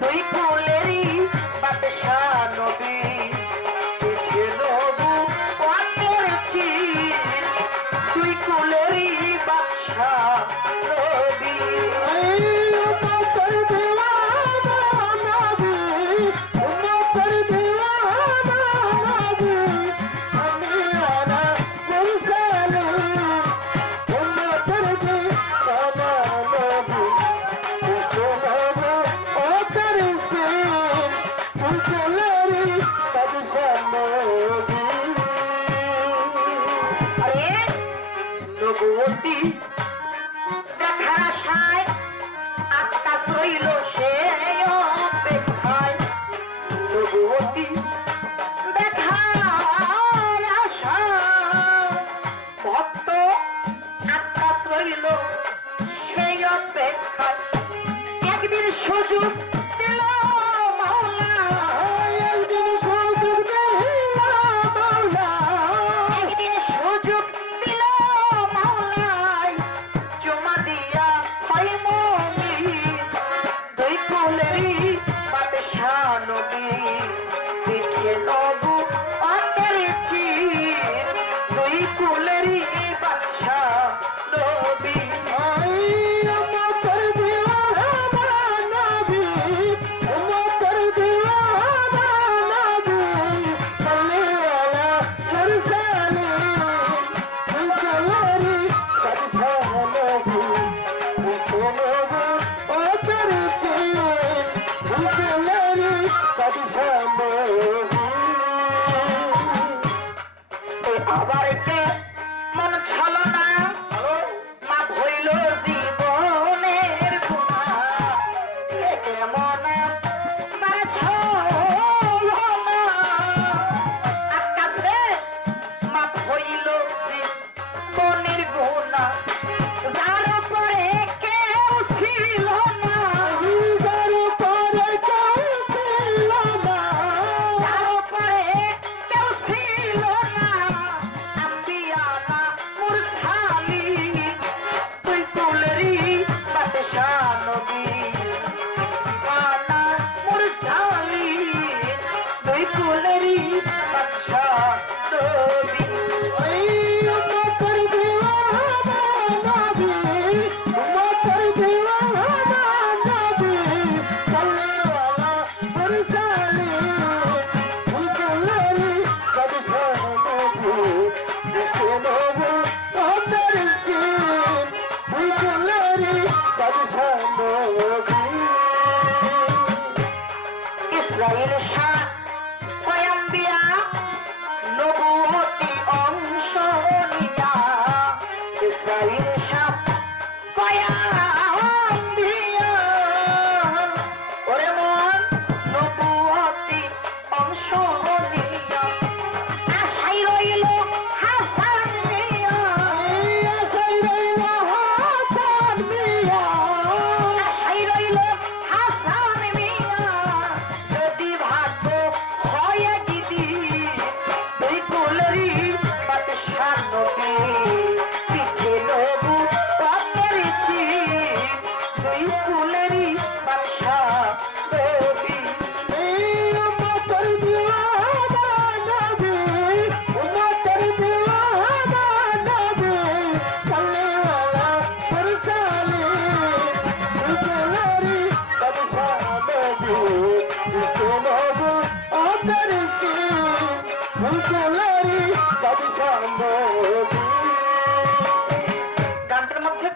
দুই কুলেরই বাদশাহ নবী এসে নবু করেছি দুই কুলেরই বাদশাহ নবী নবুয়তী দেখার আশায় আকাশ রইল সে অপেক্ষায় নবুয়তী দেখার আশায় ভক্ত আকাশ রইল সেই অপেক্ষায় একদিন সুযোগ দিল মাওলা একদিন সুযোগ দিল মাওলা একদিন সুযোগ দিল মাওলাই জমা দিয়া হয় মমি দুই কুলেরই বাদশাহ নবী দেখে নবু অন্তরেছি দুই কুলেরই বাদশাহ নবী নবী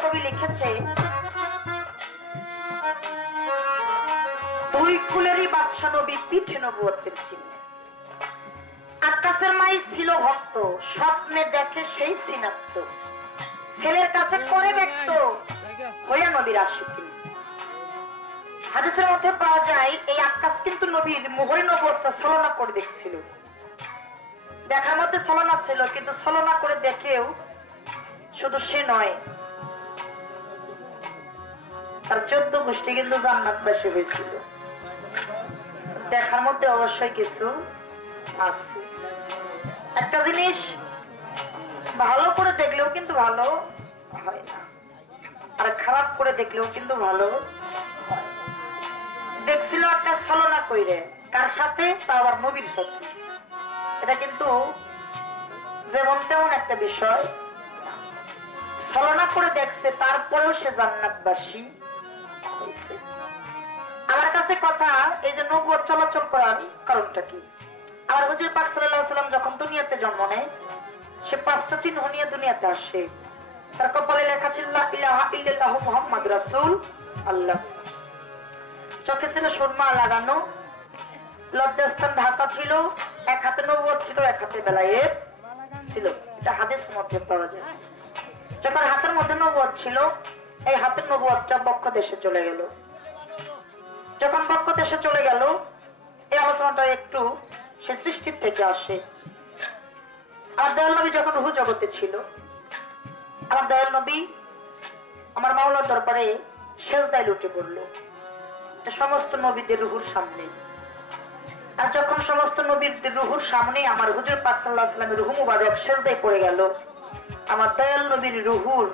কবি লিখেছে, দুই কুলেরই বাদশা নবী, পিঠে নবুয়তের চিহ্ন। আক্কাসের মাই ছিল ভক্ত, স্বপ্নে দেখে সেই সিনাক্ত, ছেলের কাছে করে ব্যক্ত হইয়া নবীর আশিকিন। হাদিসের মধ্যে পাওয়া যায় এই আক্কাস কিন্তু নবীর মোহরে নবুয়তটা ছলনা করে দেখছিল। দেখার মধ্যে ছলনা ছিল, কিন্তু ছলনা করে দেখেও শুধু সে নয়, তার 14 গোষ্ঠী কিন্তু জান্নাতবাসী হয়েছিল। দেখার মধ্যে অবশ্যই কিছু আছে। একটা জিনিস ভালো করে দেখলেও কিন্তু ভালো হয় না, আর খারাপ করে দেখলেও কিন্তু ভালো হয়। দেখছিল একটা ছলনা কইরে, কার সাথে? তা আবার নবীর সাথে। এটা কিন্তু যেমন তেমন একটা বিষয়। ছলনা করে দেখছে, তারপরেও সে জান্নাতবাসী হয়েছে। আমার কাছে কথা, এই যে নবুয়ত চলাচল করার কারণটা কি? আমার হুজুর পাক সাল্লাল্লাহু আলাইহি ওয়াসাল্লাম যখন দুনিয়াতে জন্ম নেয়, সে 5টা চিহ্ন নিয়ে দুনিয়াতে আসে। তার কপালে লেখা ছিল লা ইলাহা ইল্লাল্লাহু মুহাম্মাদুর রাসূলুল্লাহ। চোখে ছিল সুরমা লাগানো, লজ্জাস্থান ঢাকা ছিল, এক হাতে নবুয়ত ছিল, এক হাতে বেলায়েত ছিল। এটা হাদিসের মধ্যে পাওয়া যায়। যখন হাতের মধ্যে নবুয়ত ছিল, এই হাতের নবুয়তটা বক্ষ দেশে চলে গেল। যখন বক্ষ দেশে চলে গেল, এই আলোচনাটা একটু সে সৃষ্টির থেকে আসে। আমার দয়াল নবী যখন রুহু জগতে ছিল, আমার দয়াল নবী আমার মাওলার দরবারে সেজদায় লুটে পড়ল, সমস্ত নবীদের রুহুর সামনে। আর যখন সমস্ত নবীদের রুহুর সামনে আমার হুজুর পাক সাল্লাল্লাহু আলাইহি ওয়াসাল্লামের রুহু মুবারক সেজদায় পড়ে গেল, আমার দয়াল নবীর রুহুর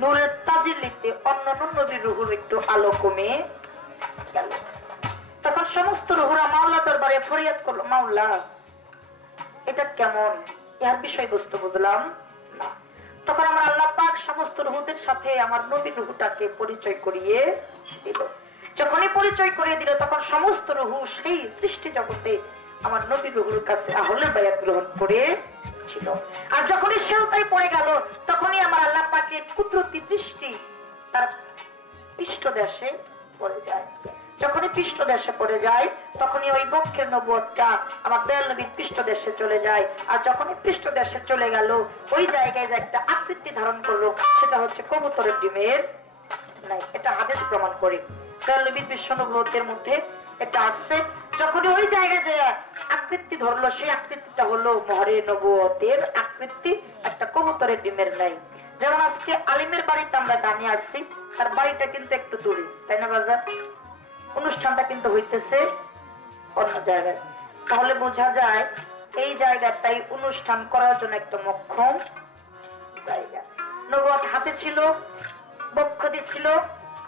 নূরের তাজিল্লিতে অন্যান্য নবীর রুহুর একটু আলো কমে গেল। তখন সমস্ত রুহুরা মাওলা দরবারে ফরিয়াদ করলো, মাওলা এটা কেমন? এর বিষয়বস্তু বুঝলাম না। তখন আমার আল্লাহ পাক সমস্ত রুহুদের সাথে আমার নবীর রুহুটাকে পরিচয় করিয়ে দিল। যখনই পরিচয় করিয়ে দিল, তখন সমস্ত রুহু সেই সৃষ্টি জগতে আমার নবীর রুহুর কাছে আহলে বায়াত গ্রহণ করে ছিল। আর যখনই সেজদায় পড়ে গেল, তখনই আমার আল্লাহ পাকের কুদরতি দৃষ্টি তার পৃষ্ঠদেশে পড়ে যায়। যখনই পৃষ্ঠদেশে পড়ে যায়, তখনই ওই বক্ষের নবুয়তটা আমার দয়াল নবীর পৃষ্ঠদেশে চলে যায়। আর যখনই পৃষ্ঠদেশে চলে গেল, ওই জায়গায় যে একটা আকৃতি ধারণ করলো, সেটা হচ্ছে কবুতরের ডিমের নাই। এটা হাদিস প্রমাণ করে। দয়াল নবীর বিশ্ব নবুয়তের মধ্যে এটা আসছে। যখনই ওই জায়গায় যে আকৃতি ধরলো, সেই আকৃতিটা হলো মোহরে নবুয়তের আকৃতি, একটা কবুতরের ডিমের নাই। যেমন আজকে আলিমের বাড়িতে আমরা দাঁড়িয়ে আসছি, তার বাড়িটা কিন্তু একটু দূরে, তাই না বাজার? অনুষ্ঠানটা কিন্তু হইতেছে অন্য জায়গায়। তাহলে বোঝা যায় এই জায়গাটাই অনুষ্ঠান করার জন্য একটা মক্ষম জায়গা। নবুয়ত হাতে ছিল, বক্ষ দিছিল,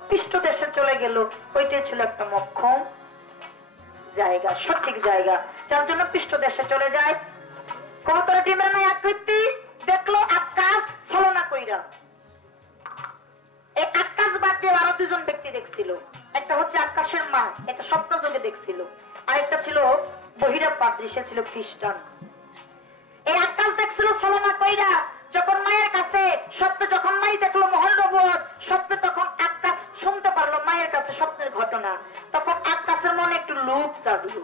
পৃষ্ঠদেশে চলে গেল, ওইটাই ছিল একটা মক্ষম জায়গা, সঠিক জায়গা, যার জন্য পৃষ্ঠদেশে চলে যায়। কবুতরের ডিমের নাই আকৃতি দেখলো আক্কাস ছলনা কইরা। এই আক্কাস বাদ দিয়ে আরো 2জন ব্যক্তি দেখছিল। একটা হচ্ছে আক্কাসের মা, এটা স্বপ্ন যোগে দেখছিল, আর একটা ছিল বহিরা পাদ্রী, সে ছিল খ্রিস্টান। এই আক্কাস দেখছিল ছলনা কইরা। যখন মায়ের কাছে স্বপ্নে, যখন মাই দেখলো মোহর নবুয়ত স্বপ্নে, তখন আক্কাস শুনতে পারলো মায়ের কাছে স্বপ্নের ঘটনা। তখন আক্কাসের মনে একটু লোভ জাগলো,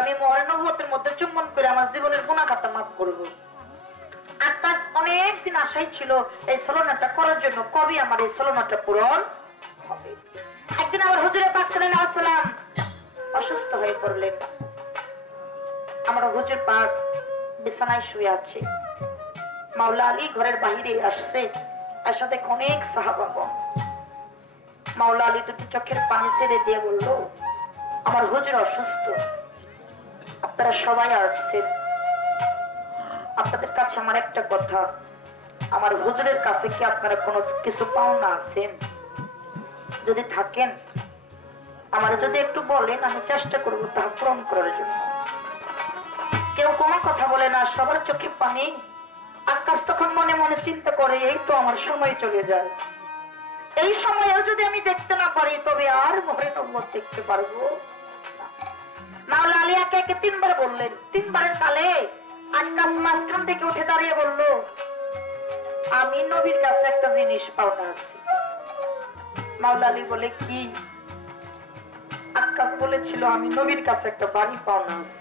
আমি মোহর নবুয়তের মধ্যে চুম্বন করে আমার জীবনের গুনাহ খাতা মাফ করবো। আক্কাস অনেকদিন আশাই ছিল এই ছলনাটা করার জন্য, কবে আমার এই ছলনাটা পূরণ হবে। একদিন আমার হুজুর পাক সাল্লাল্লাহু আলাইহি ওয়াসাল্লাম অসুস্থ হয়ে পড়লেন। আমার হুজুর পাক বিছানায় শুয়ে আছে, মাওলা আলী ঘরের বাহিরে আসছে, আর সাথে অনেক সাহাবাগণ। মাওলা আলী দুটি চোখের পানি ছেড়ে দিয়ে বলল, আমার হুজুর অসুস্থ, আপনারা সবাই আসছেন, আপনাদের কাছে আমার একটা কথা, আমার হুজুরের কাছে কি আপনারা কোনো কিছু পাওনা আছেন? যদি থাকেন আমার যদি একটু বলেন, আমি চেষ্টা করবো তাহা পূরণ করার জন্য। কেউ কোনো কথা বলে না, সবার চোখে পানি। আকাশ তখন মনে মনে চিন্তা করে, এই তো আমার সময় চলে যায়, এই সময়েও যদি আমি দেখতে না পারি, তবে আর মোহরে নবুয়ত দেখতে পারবো না। মাওলা আলী একে একে 3 বার বললেন। 3 বারের কালে আকাশ মাঝখান থেকে উঠে দাঁড়িয়ে বলল, আমি নবীর কাছে একটা জিনিস পাওনা আছি। মাওলা আলী বলে কি? আক্কাস বলেছিল আমি নবীর কাছে একটা বাড়ি পাওনা আছে।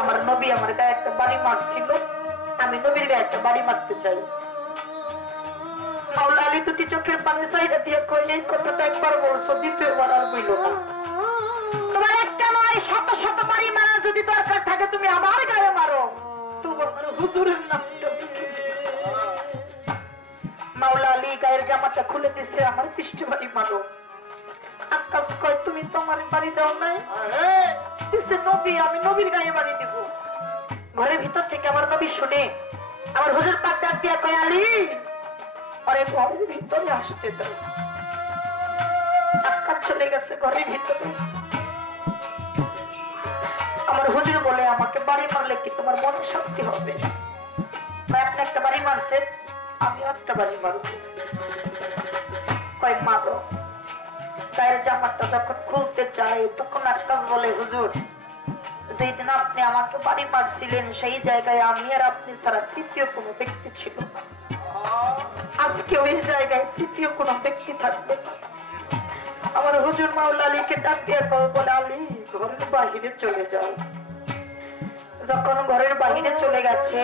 আমার নবী আমার গায়ে একটা বাড়ি মারছিল, আমি নবীর গায়ে একটা বাড়ি মারতে চাই। মাওলা আলী দুটি চোখের পানি চাইটা দিয়ে কই এই কথাটা একবার বলছো, দ্বিতীয়বার আর বইল না। তোমার একটা নয় শত শত বাড়ি মারা যদি দরকার থাকে তুমি আমার গায়ে মারো, তোমার হুজুরের নামটা। মাওলা আলী গায়ের জামাটা খুলে দিছে, আমার পৃষ্ঠে বাড়ি মারো। আক্কাস কয় তুমি তোমার বাড়ি দাও নাই? দিছে নবী, আমি নবীর গায়ে বাড়ি দিব। ঘরের ভিতর থেকে আমার নবী শুনে আমার হুজুর পাক ডাক দিয়া কয় আলী আরে ঘরের ভিতরে আসতে দাও। আক্কাস চলে গেছে ঘরের ভিতরে। আমার হুজুর বলে আমাকে বাড়ি মারলে কি তোমার মনে শান্তি হবে? আপনি একটা বাড়ি মারছেন, আমি একটা বাড়ি মারব। কয় মারো। গায়ের জামাটা যখন খুলতে চাই তখন আক্কাস বলে হুজুর যেদিন আপনি আমাকে বাড়ি মারছিলেন সেই জায়গায় আমি আর আপনি ছাড়া তৃতীয় কোনো ব্যক্তি ছিল না। আজকে ওই জায়গায় তৃতীয় কোনো ব্যক্তি থাকবে না। আমার হুজুর মাওলা আলীকে ডাক দিয়ে বলে আলী ঘরের বাহিরে চলে যাও। যখন ঘরের বাহিরে চলে গেছে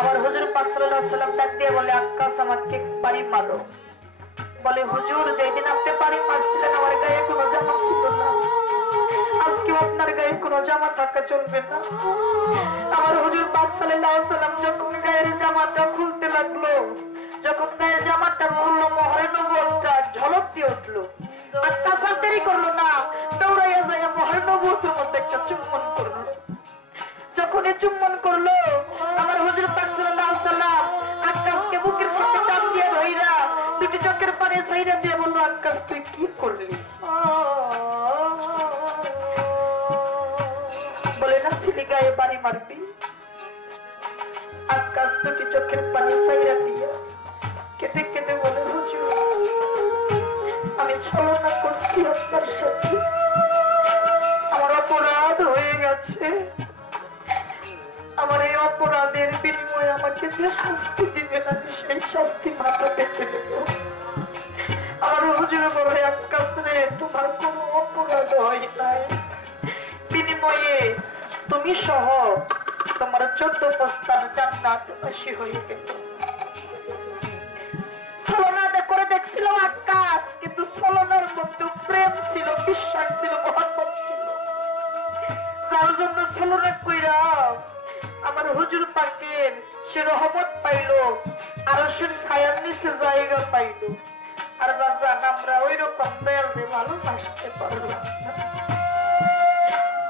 আমার হুজুর পাক সাল্লাল্লাহু আলাইহি ওয়াসাল্লাম ডাক দিয়ে বলে আক্কাস আমাকে বাড়ি মারো। বলে হুজুর যেদিন আপনি বাড়ি মারছিলেন আমার গায়ে কোনো জামা ছিল না, আজকে আপনার গায়ে কোনো জামা থাকা চলবে না। আমার হুজুর পাক সাল্লাল্লাহু আলাইহি ওয়াসাল্লাম যখন গায়ের জামাটা খুলতে লাগলো, যখন গায়ের জামাটা বললো মোহরে নবুয়তটা ঝলক দিয়ে উঠলো। আক্কাস আর দেরি করলো না, দৌড়াইয়া যায় মোহরে নবুয়তের মধ্যে একটা চুম্বন করলো। যখন চুম্বন করলো আমার হুজুর পাক সাল্লাল্লাহু আলাইহি ওয়াসাল্লাম আক্কাসকে বুকের সাথে টান দিয়ে ধইরা দুটি চোখের পানি ছাইড়া দিয়ে বললো আক্কাস তুই কি করলি? বলে না ছিলি গায়ে বাড়ি মারবি। আক্কাস দুটি চোখের পানি ছাইড়া দিয়া কেঁদে কেঁদে বলে হুজুর আমি ছলনা করছি আপনার সাথে, আমার অপরাধ হয়ে গেছে। আমার এই অপরাধের বিনিময়ে আমাকে যে শাস্তি দিবেন আমি সেই শাস্তি মাথা পেতে নেব। আমার হুজুর বলে আক্কাস রে তোমার কোনো অপরাধ হয় নাই, বিনিময়ে তুমি সহ তোমার 14 বস্তার জান্নাতবাসী হয়ে গেল। ছলনা করে দেখছিল আক্কাস, কিন্তু ছলনার মধ্যে প্রেম ছিল, বিশ্বাস ছিল, মহব্বত ছিল। যার জন্য ছলনা কইরা আমার হুজুর পাকের সে রহমত পাইলো, আরশের ছায়ার নিচে জায়গা পাইলো। আর বাজান আমরা ওই রকম দয়ালকে ভালোবাসতে পারলাম না।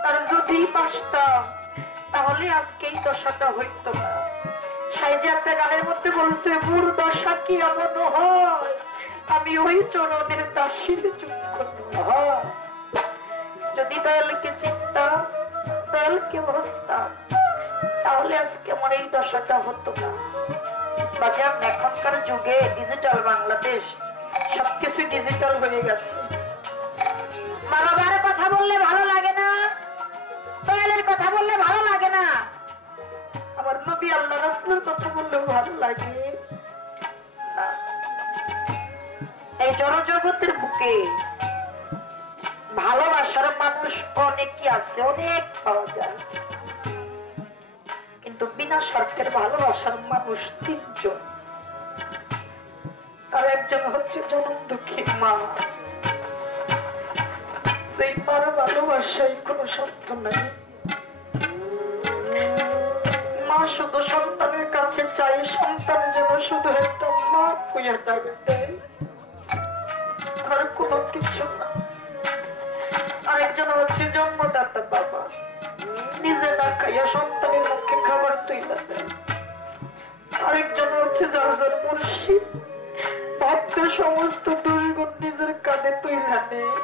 আর যদি বাসতাম তাহলে আজকে এই দশাটা হইতো না। সাইজে একটা গানের মধ্যে বলছে মোর দশা কি এমন হয় আমি ওই চরণের দাসীর যোগ্য। যদি দয়ালকে চিনতাম, দয়ালকে বসতাম, তাহলে আজকে আমার এই দশাটা হতো না। বাজার এখনকার যুগে ডিজিটাল বাংলাদেশ, সবকিছু ডিজিটাল হয়ে গেছে। মা বাবার কথা বললে ভালো লাগে না, দয়ালের কথা বললে ভালো লাগে না, আমার নবী আল্লাহ রাসূলের কথা বললে ভালো লাগে না। এই জনজগতের বুকে ভালোবাসার মানুষ অনেকই আছে, অনেক পাওয়া যায়, কিন্তু বিনা স্বার্থের ভালোবাসার মানুষ 3 জন। তার একজন হচ্ছে জনম দুঃখী মা, সেই মার ভালোবাসায় কোনো স্বার্থ নাই। মা শুধু সন্তানের কাছে চাই সন্তান যেন শুধু একটা মা কুইয়া ডাক দেয়, আর কোনো কিছু না। আরেকজন হচ্ছে জন্মদাতা বাবা, নিজে না খাইয়া সন্তানের মুখে খাবার তুইলা দেয়। আরেকজন হচ্ছে যার যার মুর্শিদ, ভক্তের সমস্ত দুর্গুণ নিজের কাঁধে তুইলা নেয়।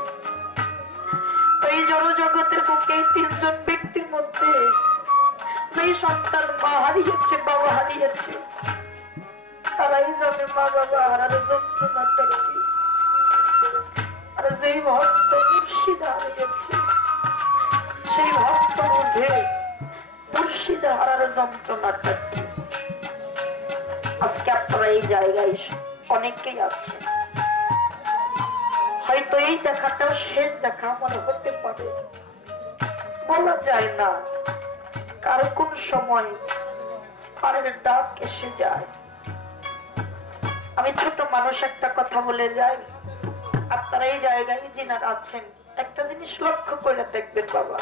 এই জড়জগতের বুকে 3 জন ব্যক্তির মধ্যে যেই সন্তান মা হারিয়েছে, বাবা হারিয়েছে, তারাই জানে মা বাবা হারার যন্ত্রণাটা কি। আর যেই ভক্ত মুর্শিদ হারিয়েছে সেই ভক্ত বুঝে মুর্শিদ হারার যন্ত্রণাটা কি। আজকে আপনারা এই জায়গায় অনেকেই আছেন, হয়তো এই দেখাটাও শেষ দেখা মনে হতে পারে, বলা যায় না কার কোন সময় পারের ডাক এসে যায়। আমি ছোট মানুষ একটা কথা বলে যাই, আপনারা এই জায়গায় যিনারা আছেন একটা জিনিস লক্ষ্য করে দেখবেন বাবা,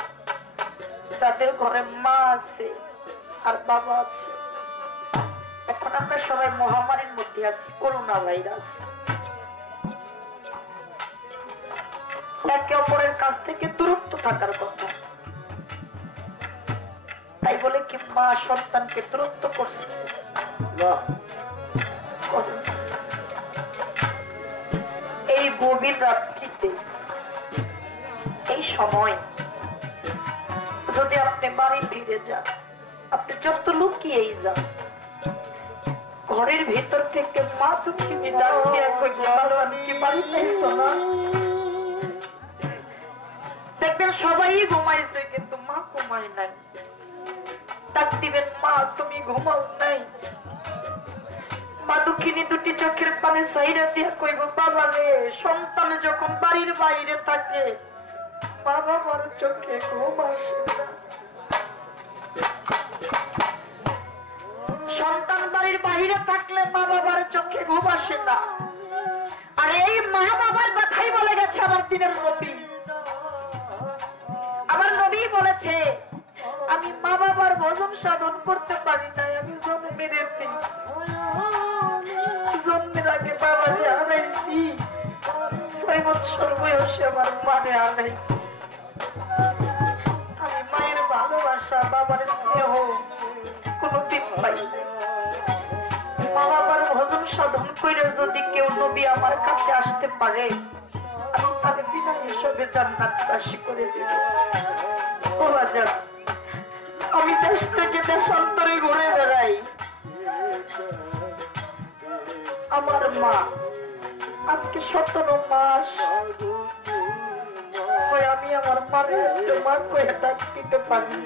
যাদের ঘরে মা আছে আর বাবা আছে, এখন আমরা সবাই মহামারীর মধ্যে আছি, করোনা ভাইরাস। একে অপরের কাছ থেকে দূরত্ব থাকার কথা, তাই বলে কি মা সন্তানকে দূরত্ব করছে? এই গভীর রাত্রিতে এই সময় যদি আপনি বাড়ি ফিরে যান, আপনি যত লুকিয়েই যান, ঘরের ভিতর থেকে মা তুমি ডাক দিয়ে কি বাড়ি পাইছো না, দেখবেন সবাই ঘুমাইছে কিন্তু মা ঘুমায় নাই। ডাক দিবেন মা তুমি ঘুমাও নাই, মা দুঃখিনী দুটি চোখের পানে সাইরা দিয়া কইব বাবা রে, সন্তান যখন বাড়ির বাইরে থাকে বাবা মার চোখে ঘুম আসে না। সন্তান বাড়ির বাইরে থাকলে মা বাবার চোখে ঘুম আসে না। আর এই মা বাবার কথাই বলে গেছে আমার দিনের নবী। আমার নবী বলেছে আমি মা বাবার ভজন সাধন করতে পারি নাই, আমি জন্মের জন্মের আগে বাবারে হারাইছি, 6 বছর বয়সে আমার মারে হারাইছি। আমি মায়ের ভালোবাসা বাবার স্নেহ কোনদিন পাই নাই। মা বাবার ভজন সাধন করে যদি কেউ নবী আমার কাছে আসতে পারে, আমি তাকে বিনা হিসাবে জান্নাতবাসী করে দেব। বলা যাক আমি দেশ থেকে দেশান্তরে ঘুরে বেড়াই, আমার মা আজকে 17 মাস আমি আমার মারে মা কয়ে ডাক দিতে পারি।